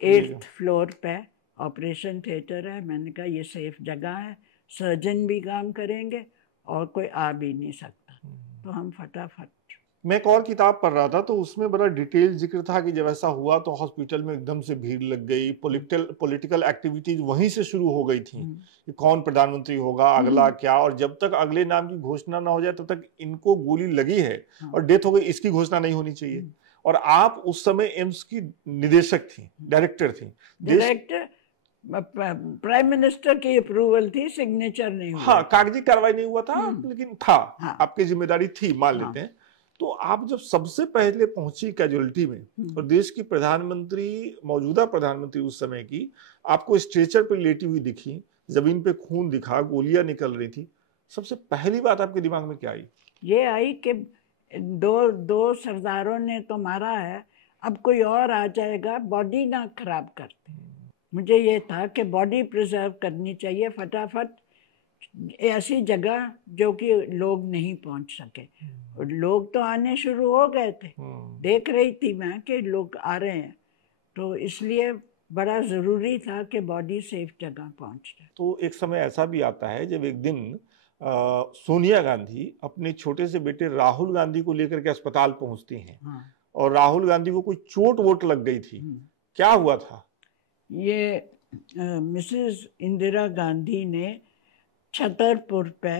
8th फ्लोर पे ऑपरेशन थिएटर है। मैंने कहा ये सेफ जगह है, सर्जन भी काम करेंगे और कोई आ भी नहीं सकता। तो हम फटाफट। मैं एक और किताब पढ़ रहा था तो उसमें बड़ा डिटेल जिक्र था कि जब ऐसा हुआ तो हॉस्पिटल में एकदम से भीड़ लग गई, पॉलिटिकल एक्टिविटीज वहीं से शुरू हो गई थी कि कौन प्रधानमंत्री होगा, अगला क्या, और जब तक अगले नाम की घोषणा ना हो जाए तब तक इनको गोली लगी है और डेथ हो गई, इसकी घोषणा नहीं होनी चाहिए। और आप उस समय एम्स की निदेशक थी, डायरेक्टर थी। प्राइम मिनिस्टर की अप्रूवल थी, सिग्नेचर नहीं हुआ। हाँ, कागजी कार्रवाई नहीं हुआ था, लेकिन था। हाँ। आपकी जिम्मेदारी थी, मान लेते हैं। तो आप जब सबसे पहले पहुंची कैजुअलिटी में और देश की प्रधानमंत्री, मौजूदा प्रधानमंत्री उस समय की, आपको स्ट्रेचर पर लेटी हुई दिखी, जमीन पे खून दिखा, गोलियां निकल रही थी, सबसे पहली बात आपके दिमाग में क्या आई? ये आई कि दो सरदारों ने तो मारा है, अब कोई और आ जाएगा, बॉडी ना खराब करते। मुझे ये था कि बॉडी प्रिजर्व करनी चाहिए, फटाफट ऐसी जगह जो कि लोग नहीं पहुंच सके। और लोग तो आने शुरू हो गए थे, देख रही थी मैं कि लोग आ रहे हैं, तो इसलिए बड़ा ज़रूरी था कि बॉडी सेफ जगह पहुंच जाए। तो एक समय ऐसा भी आता है जब एक दिन सोनिया गांधी अपने छोटे से बेटे राहुल गांधी को लेकर के अस्पताल पहुंचती हैं। हाँ। और राहुल गांधी को कोई चोट वोट लग गई थी, क्या हुआ था? ये मिसेस इंदिरा गांधी ने छतरपुर पे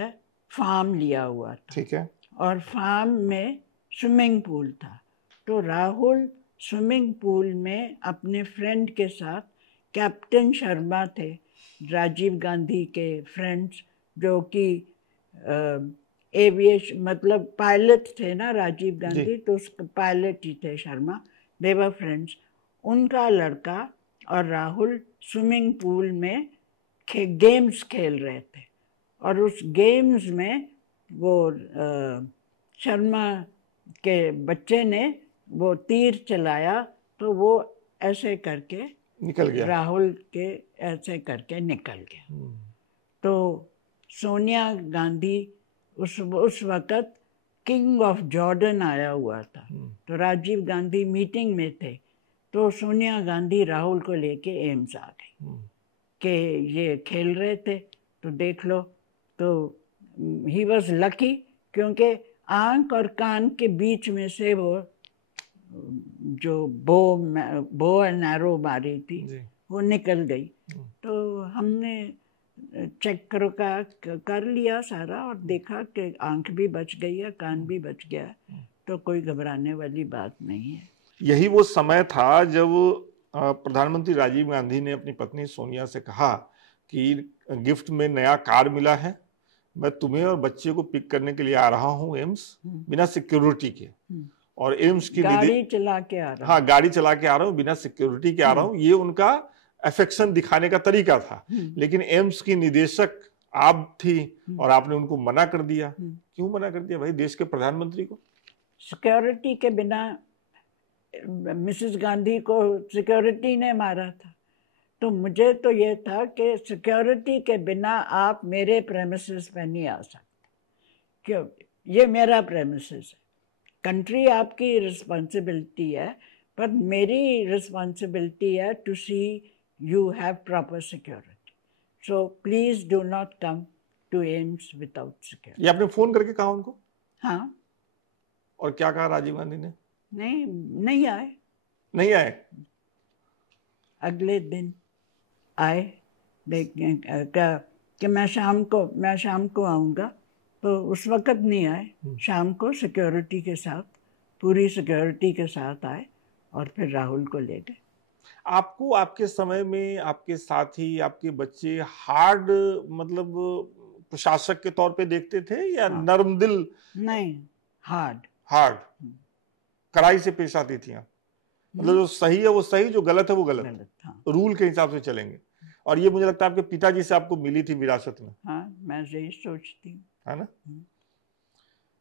फार्म लिया हुआ था, ठीक है, और फार्म में स्विमिंग पूल था। तो राहुल स्विमिंग पूल में अपने फ्रेंड के साथ, कैप्टन शर्मा थे, राजीव गांधी के फ्रेंड्स, जो कि एविएशन मतलब पायलट थे ना राजीव गांधी, तो उसके पायलट ही थे शर्मा, दे वर फ्रेंड्स। उनका लड़का और राहुल स्विमिंग पूल में गेम्स खेल रहे थे, और उस गेम्स में वो शर्मा के बच्चे ने वो तीर चलाया, तो वो ऐसे करके निकल गया, राहुल के ऐसे करके निकल गया। तो सोनिया गांधी उस वक़्त किंग ऑफ जॉर्डन आया हुआ था, तो राजीव गांधी मीटिंग में थे, तो सोनिया गांधी राहुल को लेके एम्स आ गई कि ये खेल रहे थे, तो देख लो। तो ही वॉज लकी, क्योंकि आंख और कान के बीच में से वो जो बो एंड एरो मारी थी वो निकल गई। तो हमने चेक कर लिया सारा और देखा कि आंख भी बच गई है, कान भी बच गया है, तो कोई घबराने वाली बात नहीं है। यही वो समय था जब प्रधानमंत्री राजीव गांधी ने अपनी पत्नी सोनिया से कहा कि गिफ्ट में नया कार मिला है, मैं तुम्हें और बच्चे को पिक करने के लिए आ रहा हूँ एम्स, बिना सिक्योरिटी के, और एम्स की गाड़ी चला के आ रहा हूँ। हाँ, गाड़ी चला के आ रहा हूँ, बिना सिक्योरिटी के आ रहा हूँ। ये उनका अफेक्शन दिखाने का तरीका था। लेकिन एम्स की निदेशक आप थी और आपने उनको मना कर दिया। क्यों मना कर दिया भाई, देश के प्रधानमंत्री को? सिक्योरिटी के बिना मिसेस गांधी को सिक्योरिटी ने मारा था, तो मुझे तो ये था कि सिक्योरिटी के बिना आप मेरे प्रेमिसेस पे नहीं आ सकते, क्यों, ये मेरा प्रेमिसेस है। कंट्री आपकी रिस्पॉन्सिबिलिटी है, पर मेरी रिस्पॉन्सिबिलिटी है to see you have proper security. So please do not come to AIIMS without security. ये आपने फोन करके कहा उनको? हाँ। और क्या कहा राजीव गांधी ने? नहीं आए। नहीं आए? अगले दिन आए, कि मैं शाम को आऊँगा, तो उस वक्त नहीं आए। शाम को सिक्योरिटी के साथ, पूरी सिक्योरिटी के साथ आए और फिर राहुल को ले गए। आपको आपके समय में आपके साथी, आपके बच्चे हार्ड मतलब प्रशासक के तौर पे देखते थे या हाँ। नर्म दिल? नहीं, हार्ड। कड़ाई से पेश आती थी? मतलब जो सही है वो सही, जो गलत है वो गलत। हाँ। रूल के हिसाब से चलेंगे। और ये मुझे लगता है आपके पिताजी से आपको मिली थी विरासत में। हाँ, मैं यही सोचती हूँ। है ना?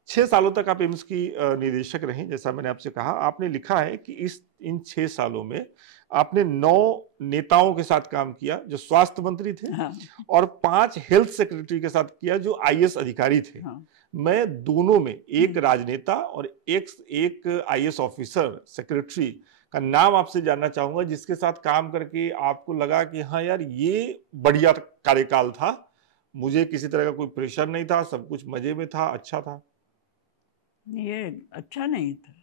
6 सालों तक आप एम्स की निदेशक रही, जैसा मैंने आपसे कहा। आपने लिखा है कि इन 6 सालों में आपने 9 नेताओं के साथ काम किया जो स्वास्थ्य मंत्री थे। हाँ। और 5 हेल्थ सेक्रेटरी के साथ किया जो आईएएस अधिकारी थे। हाँ। मैं दोनों में एक राजनेता और एक आईएएस ऑफिसर सेक्रेटरी का नाम आपसे जानना चाहूंगा जिसके साथ काम करके आपको लगा कि हाँ यार ये बढ़िया कार्यकाल था, मुझे किसी तरह का कोई प्रेशर नहीं था, सब कुछ मजे में था, अच्छा था। ये अच्छा नहीं था,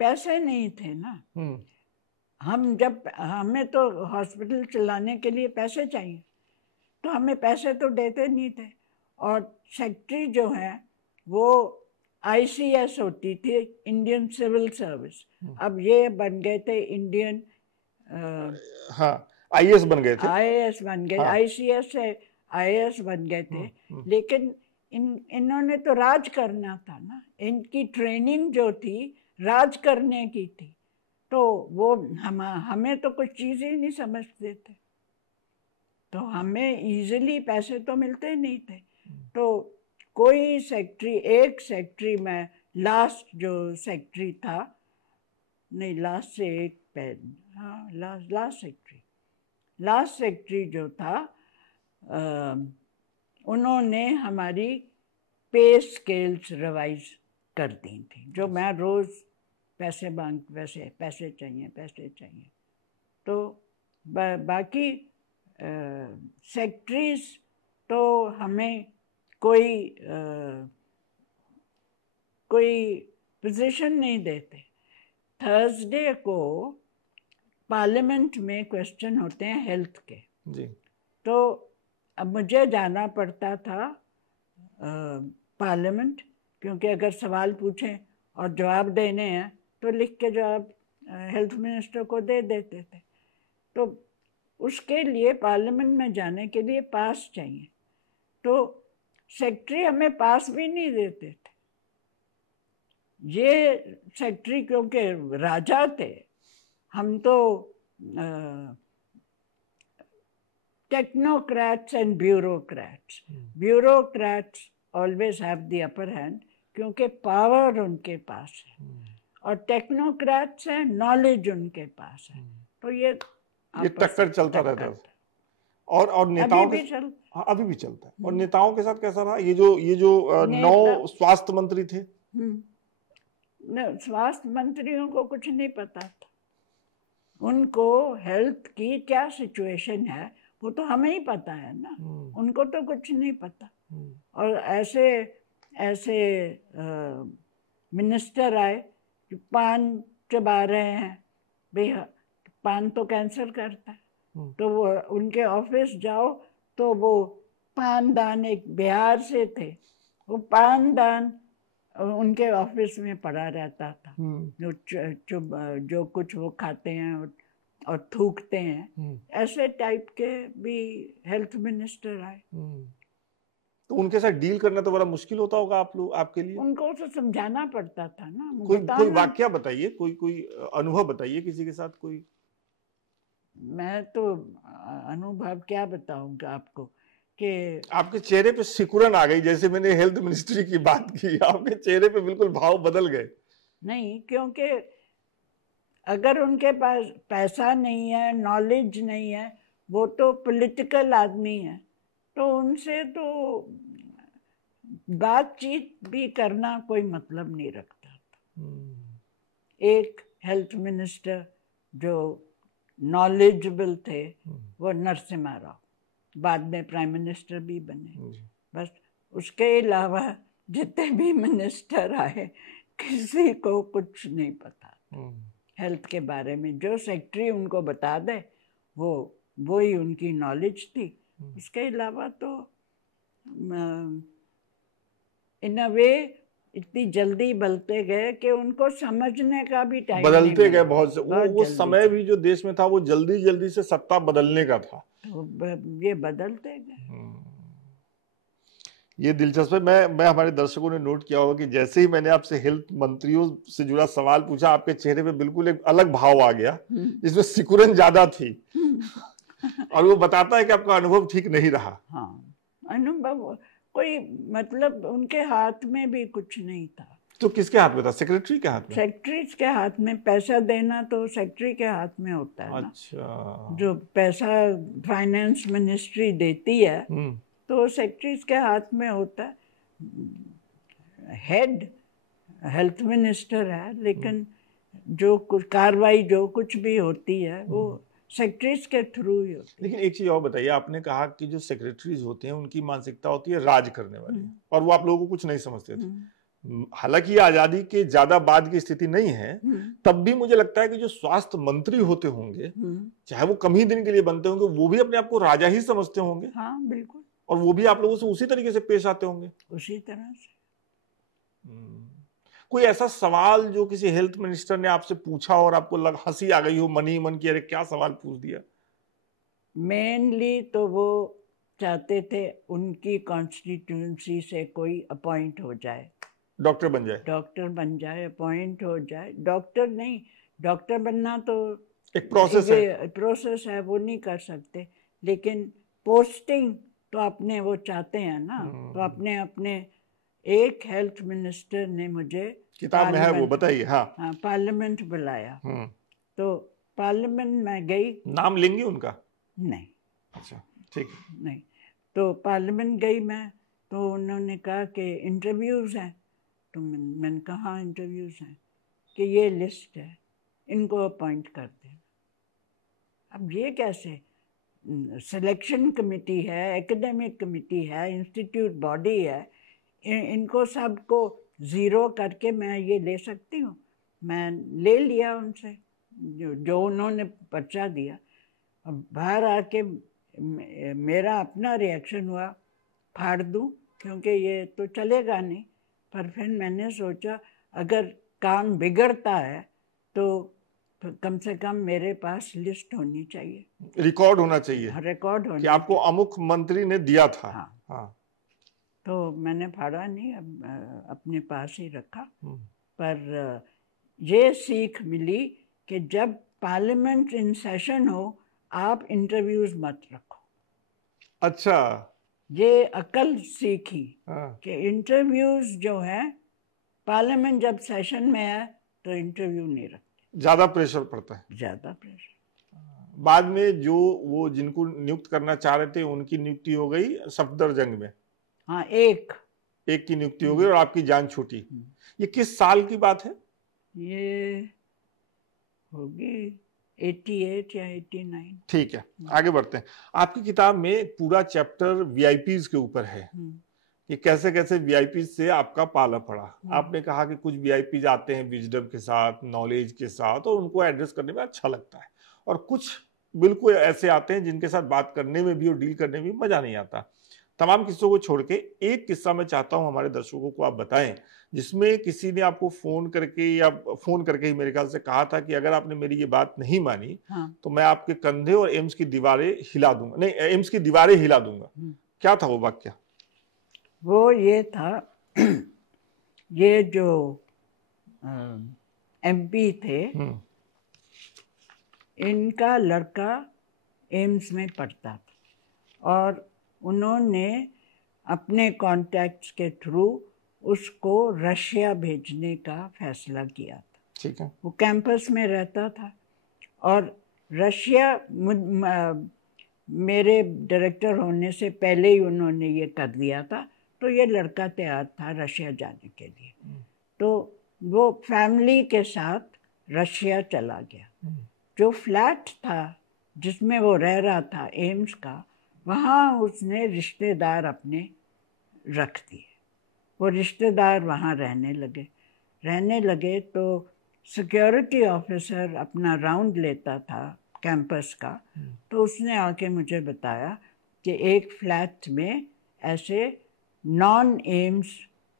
पैसे नहीं थे ना। हमें तो हॉस्पिटल चलाने के लिए पैसे चाहिए, तो हमें पैसे तो देते नहीं थे। और सेक्रेटरी जो है वो आईसीएस होती थी, इंडियन सिविल सर्विस। अब ये बन गए थे इंडियन, हाँ, आईएएस बन गए थे। आईएएस बन गए। हाँ। आईसीएस से आईएएस बन गए थे। लेकिन इन्होंने तो राज करना था ना, इनकी ट्रेनिंग जो थी राज करने की थी। तो वो हमें तो कुछ चीज़ ही नहीं समझते थे, तो हमें इजीली पैसे तो मिलते नहीं थे। तो कोई सेक्रेटरी, एक सेक्रेटरी में लास्ट जो सेक्रेटरी था, नहीं लास्ट से एक हाँ लास्ट सेक्रेटरी जो था, उन्होंने हमारी पे स्केल्स रिवाइज कर दी थी। जो मैं रोज़ पैसे चाहिए। तो बाकी सेक्रेटरीज तो हमें कोई पोजीशन नहीं देते। थर्सडे को पार्लियामेंट में क्वेश्चन होते हैं हेल्थ के जी। तो अब मुझे जाना पड़ता था पार्लियामेंट, क्योंकि अगर सवाल पूछें और जवाब देने हैं तो लिख के जवाब हेल्थ मिनिस्टर को दे देते थे। तो उसके लिए पार्लियामेंट में जाने के लिए पास चाहिए, तो सेक्रेटरी हमें पास भी नहीं देते थे। ये सेक्रेटरी क्योंकि राजा थे, हम तो technocrats and bureaucrats always have the upper hand, क्योंकि पावर उनके पास है, और टेक्नोक्रेट्स हैं, नॉलेज उनके पास है। तो ये टक्कर चलता रहता है। और नेताओं अभी के भी चलता। हाँ, अभी भी चलता है। और नेताओं के साथ कैसा रहा? ये जो 9 स्वास्थ्य मंत्री थे, स्वास्थ्य मंत्रियों को कुछ नहीं पता था। उनको हेल्थ की क्या सिचुएशन है वो तो हमें ही पता है ना, उनको तो कुछ नहीं पता। और ऐसे मिनिस्टर आए कि पान चबा रहे हैं, भाई पान तो कैंसर करता है। तो वो उनके ऑफिस जाओ तो वो पानदान, एक बिहार से थे, वो पानदान उनके ऑफिस में पड़ा रहता था। जो कुछ वो खाते हैं और थूकते हैं, ऐसे टाइप के भी हेल्थ मिनिस्टर आए। तो उनके साथ डील करना तो बड़ा मुश्किल होता होगा आपके लिए? उनको तो समझाना पड़ता था ना। कोई वाकया बताइए, कोई अनुभव बताइए किसी के साथ कोई। मैं तो अनुभव क्या बताऊंगा आपको कि आपके चेहरे पे सिकुड़न आ गई, जैसे मैंने हेल्थ मिनिस्ट्री की बात की, आपके चेहरे पे बिल्कुल भाव बदल गए। नहीं, क्योंकि अगर उनके पास पैसा नहीं है, नॉलेज नहीं है, वो तो पॉलिटिकल आदमी है, तो उनसे तो बातचीत भी करना कोई मतलब नहीं रखता था। एक हेल्थ मिनिस्टर जो नॉलेजेबल थे वो नरसिम्हा राव, बाद में प्राइम मिनिस्टर भी बने। बस उसके अलावा जितने भी मिनिस्टर आए किसी को कुछ नहीं पता हेल्थ के बारे में। जो सेक्रेटरी उनको बता दे वो ही उनकी नॉलेज थी। उसके अलावा तो इन अ वे इतनी जल्दी बदलते गए कि उनको समझने का भी टाइम बदलते गए बहुत वो समय भी जो देश में था वो जल्दी जल्दी से सत्ता बदलने का था, तो ये बदलते गए। ये दिलचस्प है। मैं हमारे दर्शकों ने नोट किया होगा कि जैसे ही मैंने आपसे हेल्थ मंत्रियों से जुड़ा सवाल पूछा, आपके चेहरे पे बिल्कुल एक अलग भाव आ गया जिसमें सिकुड़न ज्यादा थी और वो बताता है कि आपका अनुभव ठीक नहीं रहा। हाँ, अनुभव कोई मतलब उनके हाथ में भी कुछ नहीं था। तो किसके हाथ में था? सेक्रेटरी के हाथ में? सेक्रेटरी के हाथ में। पैसा देना तो सेक्रेटरी के हाथ में होता है। अच्छा। जो पैसा फाइनेंस मिनिस्ट्री देती है तो सेक्रेटरी के हाथ में होता है। हेड हेल्थ मिनिस्टर है, लेकिन जो कुछ कार्रवाई जो कुछ भी होती है वो सेक्रेटरीज के थ्रू ही होती है। लेकिन एक चीज और बताइए, आपने कहा कि जो सेक्रेटरीज होते हैं उनकी मानसिकता होती है राज करने वाली, और वो आप लोगों को कुछ नहीं समझते थे। हालांकि आजादी के ज्यादा बाद की स्थिति नहीं है, तब भी मुझे लगता है कि जो स्वास्थ्य मंत्री होते होंगे, चाहे वो कम ही दिन के लिए बनते होंगे, वो भी अपने आप को राजा ही समझते होंगे। हाँ बिल्कुल। और वो भी आप लोगों से उसी तरीके से पेश आते होंगे। उसी तरह से। कोई ऐसा सवाल जो किसी हेल्थ मिनिस्टर ने आपसे पूछा और आपको हंसी आ गई हो मन ही मन की, अरे क्या सवाल पूछ दिया? मेनली तो वो चाहते थे उनकी कॉन्स्टिट्यूंसी से कोई अपॉइंट हो जाए, डॉक्टर बन जाए, अपॉइंट हो जाए। डॉक्टर नहीं, डॉक्टर बनना तो एक प्रोसेस है, वो नहीं कर सकते, लेकिन पोस्टिंग तो अपने वो चाहते हैं ना। तो अपने एक हेल्थ मिनिस्टर ने मुझे, किताब में है वो, बताइए। हाँ, पार्लियामेंट बुलाया। तो पार्लियामेंट में गई। नाम लेंगे उनका? नहीं। अच्छा, ठीक। नहीं, तो पार्लियामेंट गई मैं, तो उन्होंने कहा कि इंटरव्यूज़ हैं। तो मैंने कहा इंटरव्यूज़ हैं कि ये लिस्ट है, इनको अपॉइंट कर देना। अब ये कैसे? सिलेक्शन कमेटी है, एकेडमिक कमेटी है, इंस्टीट्यूट बॉडी है, इनको सबको ज़ीरो करके मैं ये ले सकती हूँ? मैं ले लिया उनसे जो उन्होंने पर्चा दिया। अब बाहर आके मेरा अपना रिएक्शन हुआ, फाड़ दूँ, क्योंकि ये तो चलेगा नहीं। पर फिर मैंने सोचा अगर काम बिगड़ता है तो कम से कम मेरे पास लिस्ट होनी चाहिए, रिकॉर्ड होना चाहिए, रिकॉर्ड होना कि आपको अमुक मंत्री ने दिया था। हाँ। तो मैंने फाड़ा नहीं, अपने पास ही रखा। पर ये सीख मिली कि जब पार्लियामेंट इन सेशन हो आप इंटरव्यूज मत रखो। अच्छा, ये अकल सीखी कि इंटरव्यूज जो है, पार्लियामेंट जब सेशन में है तो इंटरव्यू नहीं रखते, ज्यादा प्रेशर पड़ता है। ज्यादा प्रेशर। बाद में जो वो जिनको नियुक्त करना चाह रहे थे उनकी नियुक्ति हो गई सफदरजंग में। हाँ, एक की नियुक्ति हो गई और आपकी जान छूटी। ये किस साल की बात है? ये होगी 88 या 89। ठीक है, आगे बढ़ते हैं। आपकी किताब में एक पूरा चैप्टर वीआईपीज के ऊपर है कि कैसे कैसे वीआईपी से आपका पाला पड़ा। आपने कहा कि कुछ वीआईपी आते हैं विजडम के साथ, नॉलेज के साथ, और उनको एड्रेस करने में अच्छा लगता है, और कुछ बिल्कुल ऐसे आते हैं जिनके साथ बात करने में भी और डील करने में भी मजा नहीं आता। तमाम किस्सों को छोड़ के एक किस्सा मैं चाहता हूं हमारे दर्शकों को आप बताएं, जिसमें किसी ने आपको फोन करके ही मेरे ख्याल से कहा था कि अगर आपने मेरी ये बात नहीं मानी तो मैं आपके कंधे और एम्स की दीवारें हिला दूंगा। नहीं, एम्स की दीवारें हिला दूंगा। क्या था वो वाक्य? वो ये था, ये जो एमपी थे, इनका लड़का एम्स में पढ़ता था और उन्होंने अपने कॉन्टैक्ट्स के थ्रू उसको रशिया भेजने का फैसला किया था। ठीक है। वो कैंपस में रहता था और रशिया मेरे डायरेक्टर होने से पहले ही उन्होंने ये कर दिया था, तो ये लड़का तैयार था रशिया जाने के लिए। तो वो फैमिली के साथ रशिया चला गया। जो फ्लैट था जिसमें वो रह रहा था एम्स का, वहाँ उसने रिश्तेदार अपने रख दिए। वो रिश्तेदार वहाँ रहने लगे तो सिक्योरिटी ऑफिसर अपना राउंड लेता था कैंपस का, तो उसने आके मुझे बताया कि एक फ्लैट में ऐसे नॉन एम्स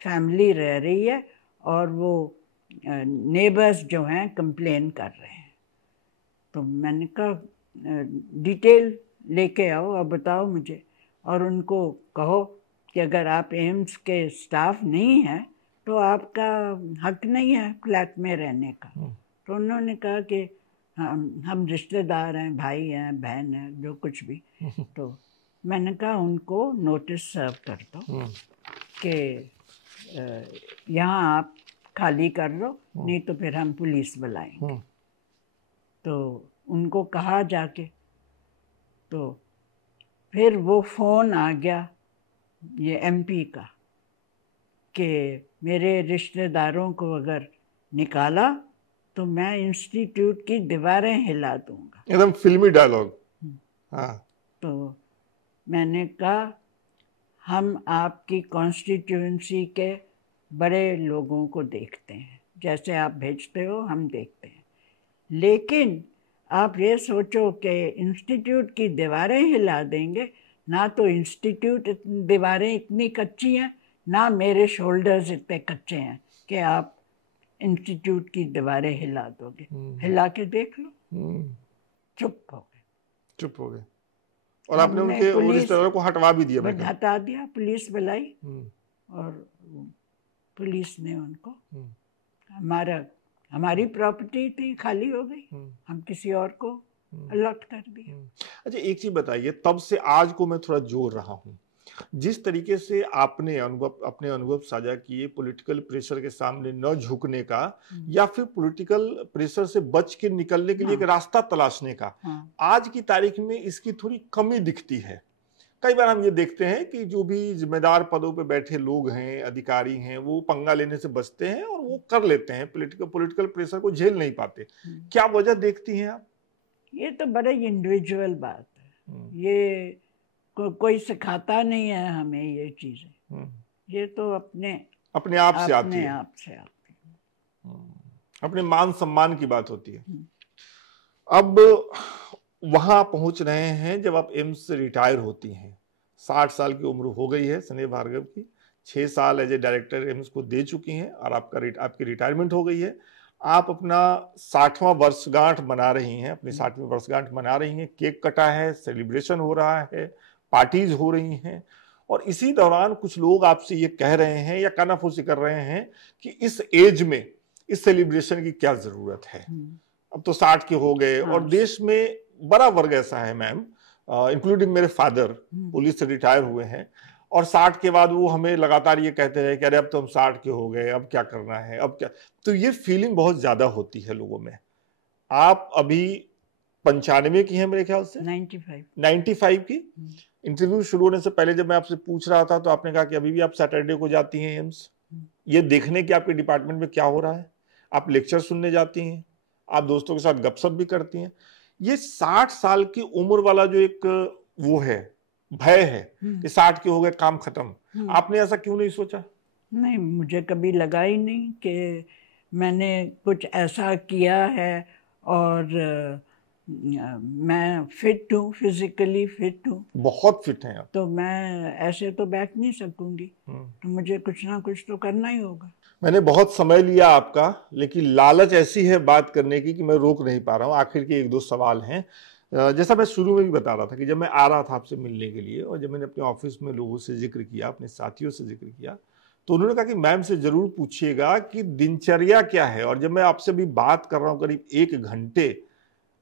फैमिली रह रही है और वो नेबर्स जो हैं कंप्लेन कर रहे हैं। तो मैंने कहा डिटेल लेके आओ और बताओ मुझे, और उनको कहो कि अगर आप एम्स के स्टाफ नहीं हैं तो आपका हक नहीं है फ्लैट में रहने का। तो उन्होंने कहा कि हम रिश्तेदार हैं, भाई हैं, बहन हैं, जो कुछ भी। तो मैंने कहा उनको नोटिस सर्व कर दो कि यहाँ आप खाली कर लो, नहीं तो फिर हम पुलिस बुलाएंगे। तो उनको कहा जाके, तो फिर वो फ़ोन आ गया ये एमपी का कि मेरे रिश्तेदारों को अगर निकाला तो मैं इंस्टीट्यूट की दीवारें हिला दूंगा। एकदम फिल्मी डायलॉग। हाँ। तो मैंने कहा हम आपकी कॉन्स्टिट्यूएंसी के बड़े लोगों को देखते हैं, जैसे आप भेजते हो हम देखते हैं, लेकिन आप ये सोचो कि इंस्टीट्यूट की दीवारें हिला देंगे, ना तो इंस्टीट्यूट दीवारें इतनी कच्ची हैं, ना मेरे शोल्डर्स इतने कच्चे हैं कि आप इंस्टीट्यूट की दीवारें हिला दोगे। हिला के देख लो। चुप हो गए। और आपने उनके रिश्तेदारों को हटवा भी दिया? हटा दिया, पुलिस बुलाई और पुलिस ने उनको, हमारी प्रॉपर्टी थी खाली हो गई, हम किसी और को अलॉट कर दिया। अच्छा, एक चीज बताइए, तब से आज को मैं थोड़ा जोड़ रहा हूँ, जिस तरीके से आपने अपने अनुभव साझा किए, पॉलिटिकल प्रेशर के सामने न झुकने का या फिर पॉलिटिकल प्रेशर से बच के निकलने के लिए एक रास्ता तलाशने का, आज की तारीख में इसकी थोड़ी कमी दिखती है। कई बार हम ये देखते हैं कि जो भी जिम्मेदार पदों पे बैठे लोग हैं, अधिकारी हैं, वो पंगा लेने से बचते हैं और वो कर लेते हैं, पॉलिटिकल प्रेशर को झेल नहीं पाते। क्या वजह देखती हैं आप? ये तो बड़े इंडिविजुअल बात है, ये कोई सिखाता नहीं है हमें ये चीजें, ये तो अपने आप से आती है, अपने मान सम्मान की बात होती है। अब वहां पहुंच रहे हैं जब आप एम्स से रिटायर होती हैं, 60 साल की उम्र हो गई है स्नेह भार्गव की, 6 साल एज ए डायरेक्टर एम्स को दे चुकी हैं और आपकी रिटायरमेंट हो गई है। आप अपना 60वां वर्षगांठ मना रही हैं, अपनी 60वीं वर्षगांठ मना रही हैं, केक कटा है, सेलिब्रेशन हो रहा है, पार्टीज हो रही हैं, और इसी दौरान कुछ लोग आपसे ये कह रहे हैं या कानाफूसी कर रहे हैं कि इस एज में इस सेलिब्रेशन की क्या जरूरत है, अब तो 60 के हो गए। और देश में बड़ा वर्ग ऐसा है मैम, इंक्लूडिंग मेरे फादर, पुलिस से रिटायर हुए हैं, और 60 के बाद वो हमें लगातार ये कहते हैं कि अरे अब तो हम 60 के हो गए, अब क्या करना है, अब क्या। तो ये फीलिंग बहुत ज्यादा होती है लोगों में। आप अभी 95 की हैं मेरे ख्याल से, 95 की। इंटरव्यू शुरू होने से पहले जब मैं आपसे पूछ रहा था तो आपने कहा कि अभी भी आप सैटरडे को जाती हैं एम्स, ये देखने की आपके डिपार्टमेंट में क्या हो रहा है, आप लेक्चर सुनने जाती हैं, आप दोस्तों के साथ गपशप भी करती हैं। ये 60 साल की उम्र वाला जो एक वो है, भय है कि 60 के हो गए काम खत्म, आपने ऐसा क्यों नहीं सोचा? नहीं, मुझे कभी लगा ही नहीं कि मैंने कुछ ऐसा किया है, और मैं फिट हूँ, फिजिकली फिट हूँ, बहुत फिट हैं आप, तो मैं ऐसे तो बैठ नहीं सकूंगी, तो मुझे कुछ ना कुछ तो करना ही होगा। मैंने बहुत समय लिया आपका, लेकिन लालच ऐसी है बात करने की कि मैं रोक नहीं पा रहा हूँ। आखिर के 1-2 सवाल हैं। जैसा मैं शुरू में भी बता रहा था कि जब मैं आ रहा था आपसे मिलने के लिए, और जब मैंने अपने ऑफिस में लोगों से जिक्र किया, अपने साथियों से जिक्र किया, तो उन्होंने कहा कि मैम से जरूर पूछिएगा कि दिनचर्या क्या है। और जब मैं आपसे भी बात कर रहा हूँ करीब 1 घंटे,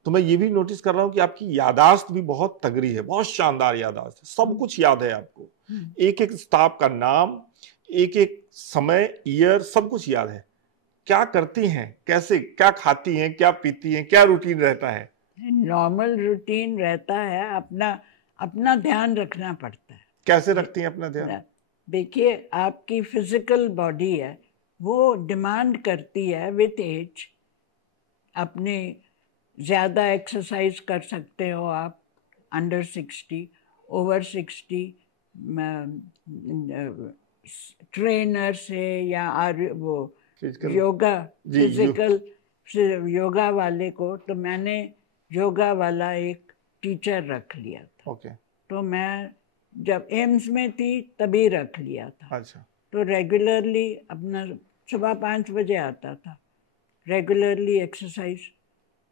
तो मैं ये भी नोटिस कर रहा हूँ कि आपकी यादाश्त भी बहुत तगड़ी है, बहुत शानदार यादाश्त है, सब कुछ याद है आपको, एक एक स्टाफ का नाम, एक एक समय, ईयर, सब कुछ याद है। क्या करती हैं, कैसे, क्या खाती हैं, क्या पीती हैं, क्या रूटीन रहता है? नॉर्मल रूटीन रहता है अपना, अपना ध्यान रखना पड़ता है। कैसे रखती हैं अपना ध्यान? देखिए, आपकी फिजिकल बॉडी है, वो डिमांड करती है विथ एज। अपने ज़्यादा एक्सरसाइज कर सकते हो आप अंडर 60, ओवर 60 ट्रेनर से या वो योगा फिजिकल योगा वाले को। तो मैंने योगा वाला एक टीचर रख लिया था। ओके। तो मैं जब एम्स में थी तभी रख लिया था। अच्छा। तो रेगुलरली अपना सुबह 5 बजे आता था, रेगुलरली एक्सरसाइज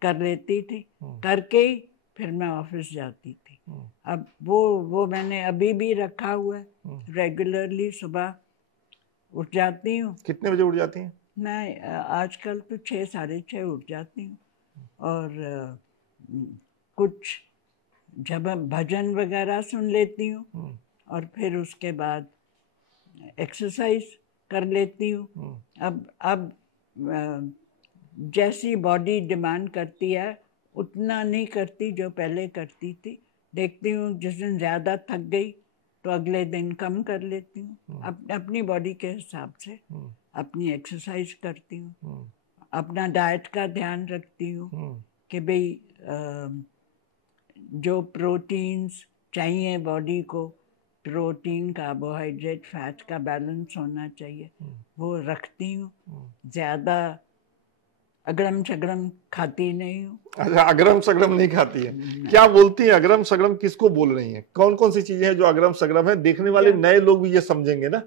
कर लेती थी, करके ही फिर मैं ऑफिस जाती थी। अब वो मैंने अभी भी रखा हुआ है। रेगुलरली सुबह उठ जाती हूँ। कितने बजे उठ जाती हैं? मैं आजकल तो 6, 6:30 उठ जाती हूँ। और कुछ जब भजन वगैरह सुन लेती हूँ और फिर उसके बाद एक्सरसाइज कर लेती हूँ। अब जैसी बॉडी डिमांड करती है उतना नहीं करती जो पहले करती थी। देखती हूँ जिस दिन ज़्यादा थक गई तो अगले दिन कम कर लेती हूँ। अपनी बॉडी के हिसाब से अपनी एक्सरसाइज करती हूँ। अपना डाइट का ध्यान रखती हूँ कि भाई जो प्रोटीन्स चाहिए बॉडी को, प्रोटीन, कार्बोहाइड्रेट, फैट का बैलेंस होना चाहिए, वो रखती हूँ। ज़्यादा अगड़म सगड़म खाती नहीं हूँ। अच्छा, अगरम सगरम नहीं खाती है। क्या बोलती हैं अगरम सगरम, किसको बोल रही हैं? कौन कौन सी चीजें हैं जो अगरम सगरम है? देखने वाले नए लोग भी ये समझेंगे ना।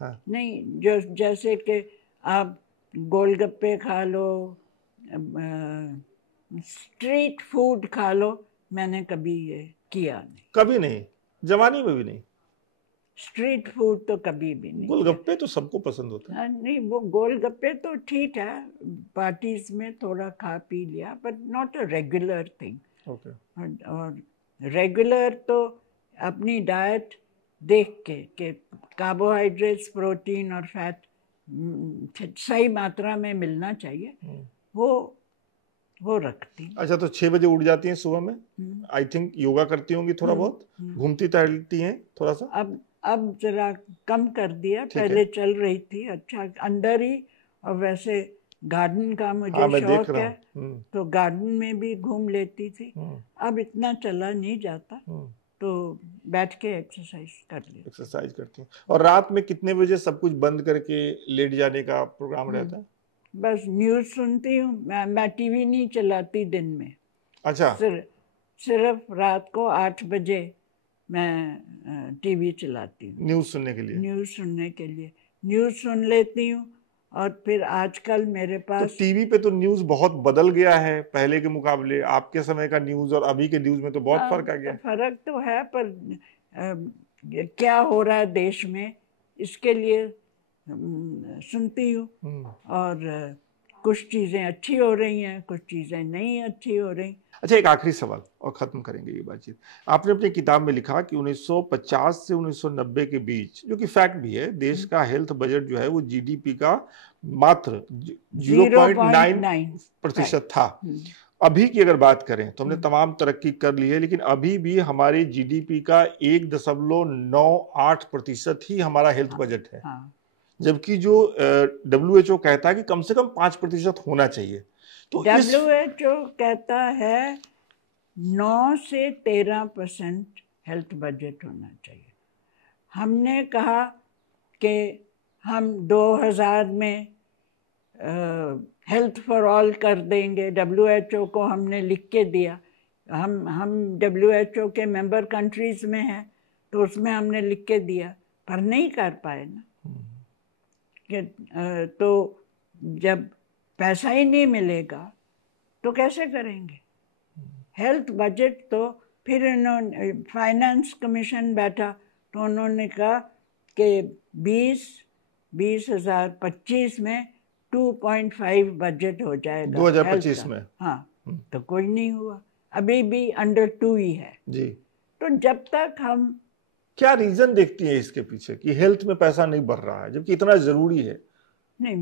हाँ। नहीं, जो जैसे कि आप गोलगप्पे खा लो, स्ट्रीट फूड खा लो, मैंने कभी ये किया नहीं। कभी नहीं? जवानी में भी नहीं? स्ट्रीट फूड तो कभी भी नहीं। गोलगप्पे तो सबको पसंद होता है। नहीं, वो गोलगप्पे तो ठीक है, पार्टीज में थोड़ा खा पी लिया, but not a regular thing. Okay. और रेगुलर तो अपनी डाइट देख के कार्बोहाइड्रेट्स, प्रोटीन और फैट सही मात्रा में मिलना चाहिए, वो रखती। अच्छा, तो 6 बजे उठ जाती हैं सुबह में। आई थिंक योगा करती होंगी थोड़ा बहुत, घूमती टहलती हैं थोड़ा सा? अब जरा कम कर दिया, पहले चल रही थी अच्छा अंदर ही। और वैसे गार्डन का मुझे शौक है, तो गार्डन में भी घूम लेती थी। अब इतना चला नहीं जाता, तो बैठ के एक्सरसाइज कर लेती। एक्सरसाइज करती हैं। और रात में कितने बजे सब कुछ बंद करके लेट जाने का प्रोग्राम रहता है? बस न्यूज़ सुनती हूँ। मैं टीवी नहीं चलाती दिन में। अच्छा। सिर्फ रात को 8 बजे मैं टीवी चलाती हूँ न्यूज़ सुनने के लिए। न्यूज़ सुन लेती हूँ। और फिर आजकल मेरे पास तो टीवी पे तो न्यूज़ बहुत बदल गया है पहले के मुकाबले। आपके समय का न्यूज़ और अभी के न्यूज़ में तो बहुत फर्क आ गया है। फर्क तो है, पर क्या हो रहा है देश में इसके लिए सुनती हूँ। और कुछ चीज़ें अच्छी हो रही हैं, कुछ चीज़ें नहीं अच्छी हो रही। अच्छा, एक आखिरी सवाल और ख़त्म करेंगे ये बातचीत। आपने अपनी किताब में लिखा कि 1950 से 1990 के बीच, जो कि फैक्ट भी है, देश का हेल्थ बजट जो है वो जीडीपी का मात्र 0.9% था। अभी की अगर बात करें तो हमने तमाम तरक्की कर ली है, लेकिन अभी भी हमारी जीडीपी का 1.98% ही हमारा हेल्थ बजट है। जबकि जो WHO कहता है कि कम से कम 5% होना चाहिए। तो WHO कहता है 9 से 13% हेल्थ बजट होना चाहिए। हमने कहा कि हम 2000 में हेल्थ फॉर ऑल कर देंगे। WHO को हमने लिख के दिया। हम WHO के मेंबर कंट्रीज में हैं, तो उसमें हमने लिख के दिया, पर नहीं कर पाए ना। तो जब पैसा ही नहीं मिलेगा तो कैसे करेंगे हेल्थ बजट? तो फिर इन्होंने फाइनेंस कमीशन बैठा, तो उन्होंने कहा कि 2025 में 2.5 बजट हो जाएगा 2025 में। हाँ, तो कोई नहीं हुआ, अभी भी अंडर 2 ही है जी। तो जब तक हम, क्या रीजन देखती है इसके पीछे कि हेल्थ में पैसा नहीं बढ़ रहा है जबकि इतना जरूरी है? नहीं,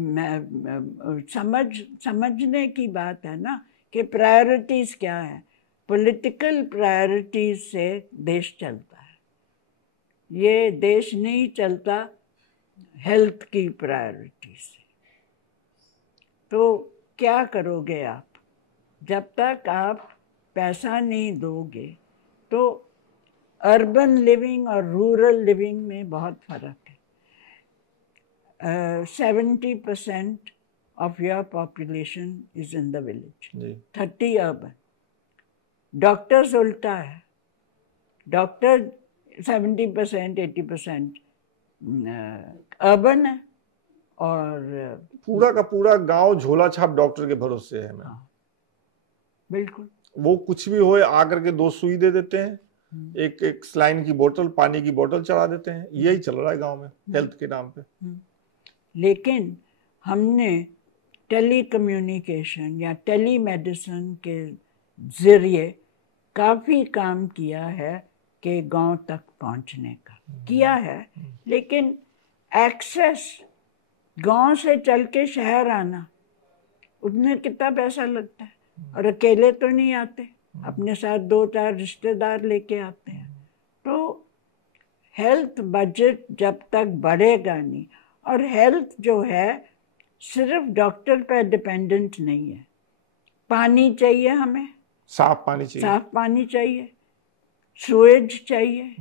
समझने की बात है ना कि प्रायोरिटीज क्या है। पॉलिटिकल प्रायोरिटीज से देश चलता है। ये देश नहीं चलता हेल्थ की प्रायोरिटी से। तो क्या करोगे आप? जब तक आप पैसा नहीं दोगे तो अर्बन लिविंग और रूरल लिविंग में बहुत फर्क है। 70% of your population is in the village, 30 urban. Doctors उल्टा है, डॉक्टर 70% 80% अर्बन है और पूरा का पूरा गांव झोला छाप डॉक्टर के भरोसे है। हाँ, बिल्कुल। वो कुछ भी हो आकर के 2 सुई दे देते हैं, एक सलाइन की बोतल, पानी की बोतल चढ़ा देते हैं। यही चल रहा है गांव में हेल्थ के नाम पे। लेकिन हमने टेली कम्युनिकेशन या टेली मेडिसिन के ज़रिए काफ़ी काम किया है कि गांव तक पहुंचने का किया है। लेकिन एक्सेस, गांव से चल के शहर आना, उसमें कितना पैसा लगता है, और अकेले तो नहीं आते, अपने साथ 2-4 रिश्तेदार लेके आते हैं। तो हेल्थ बजट जब तक बढ़ेगा नहीं, और हेल्थ जो है सिर्फ डॉक्टर पर डिपेंडेंट नहीं है। पानी चाहिए हमें, साफ पानी चाहिए, साफ पानी चाहिए, सूएज चाहिए,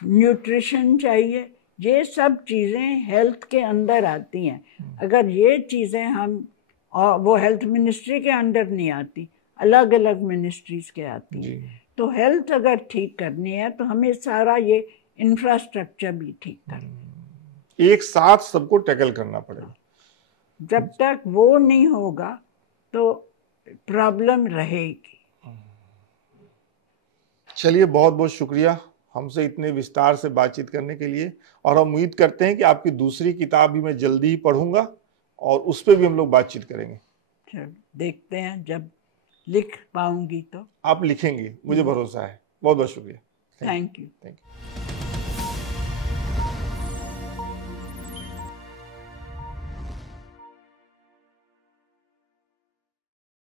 न्यूट्रिशन चाहिए। ये सब चीज़ें हेल्थ के अंदर आती हैं। अगर ये चीज़ें हम, और वो हेल्थ मिनिस्ट्री के अंडर नहीं आती, अलग अलग मिनिस्ट्रीज के आती हैं। तो हेल्थ अगर ठीक करनी है तो हमें सारा ये इंफ्रास्ट्रक्चर भी ठीक करना, एक साथ सबको टैकल करना पड़ेगा। जब तक वो नहीं होगा तो प्रॉब्लम रहेगी। चलिए, बहुत बहुत शुक्रिया हमसे इतने विस्तार से बातचीत करने के लिए, और हम उम्मीद करते हैं कि आपकी दूसरी किताब भी मैं जल्दी ही पढ़ूंगा और उस पर भी हम लोग बातचीत करेंगे। चलो देखते हैं, जब लिख पाऊंगी तो। आप लिखेंगे, मुझे भरोसा है। बहुत बहुत शुक्रिया। Thank you. Thank you.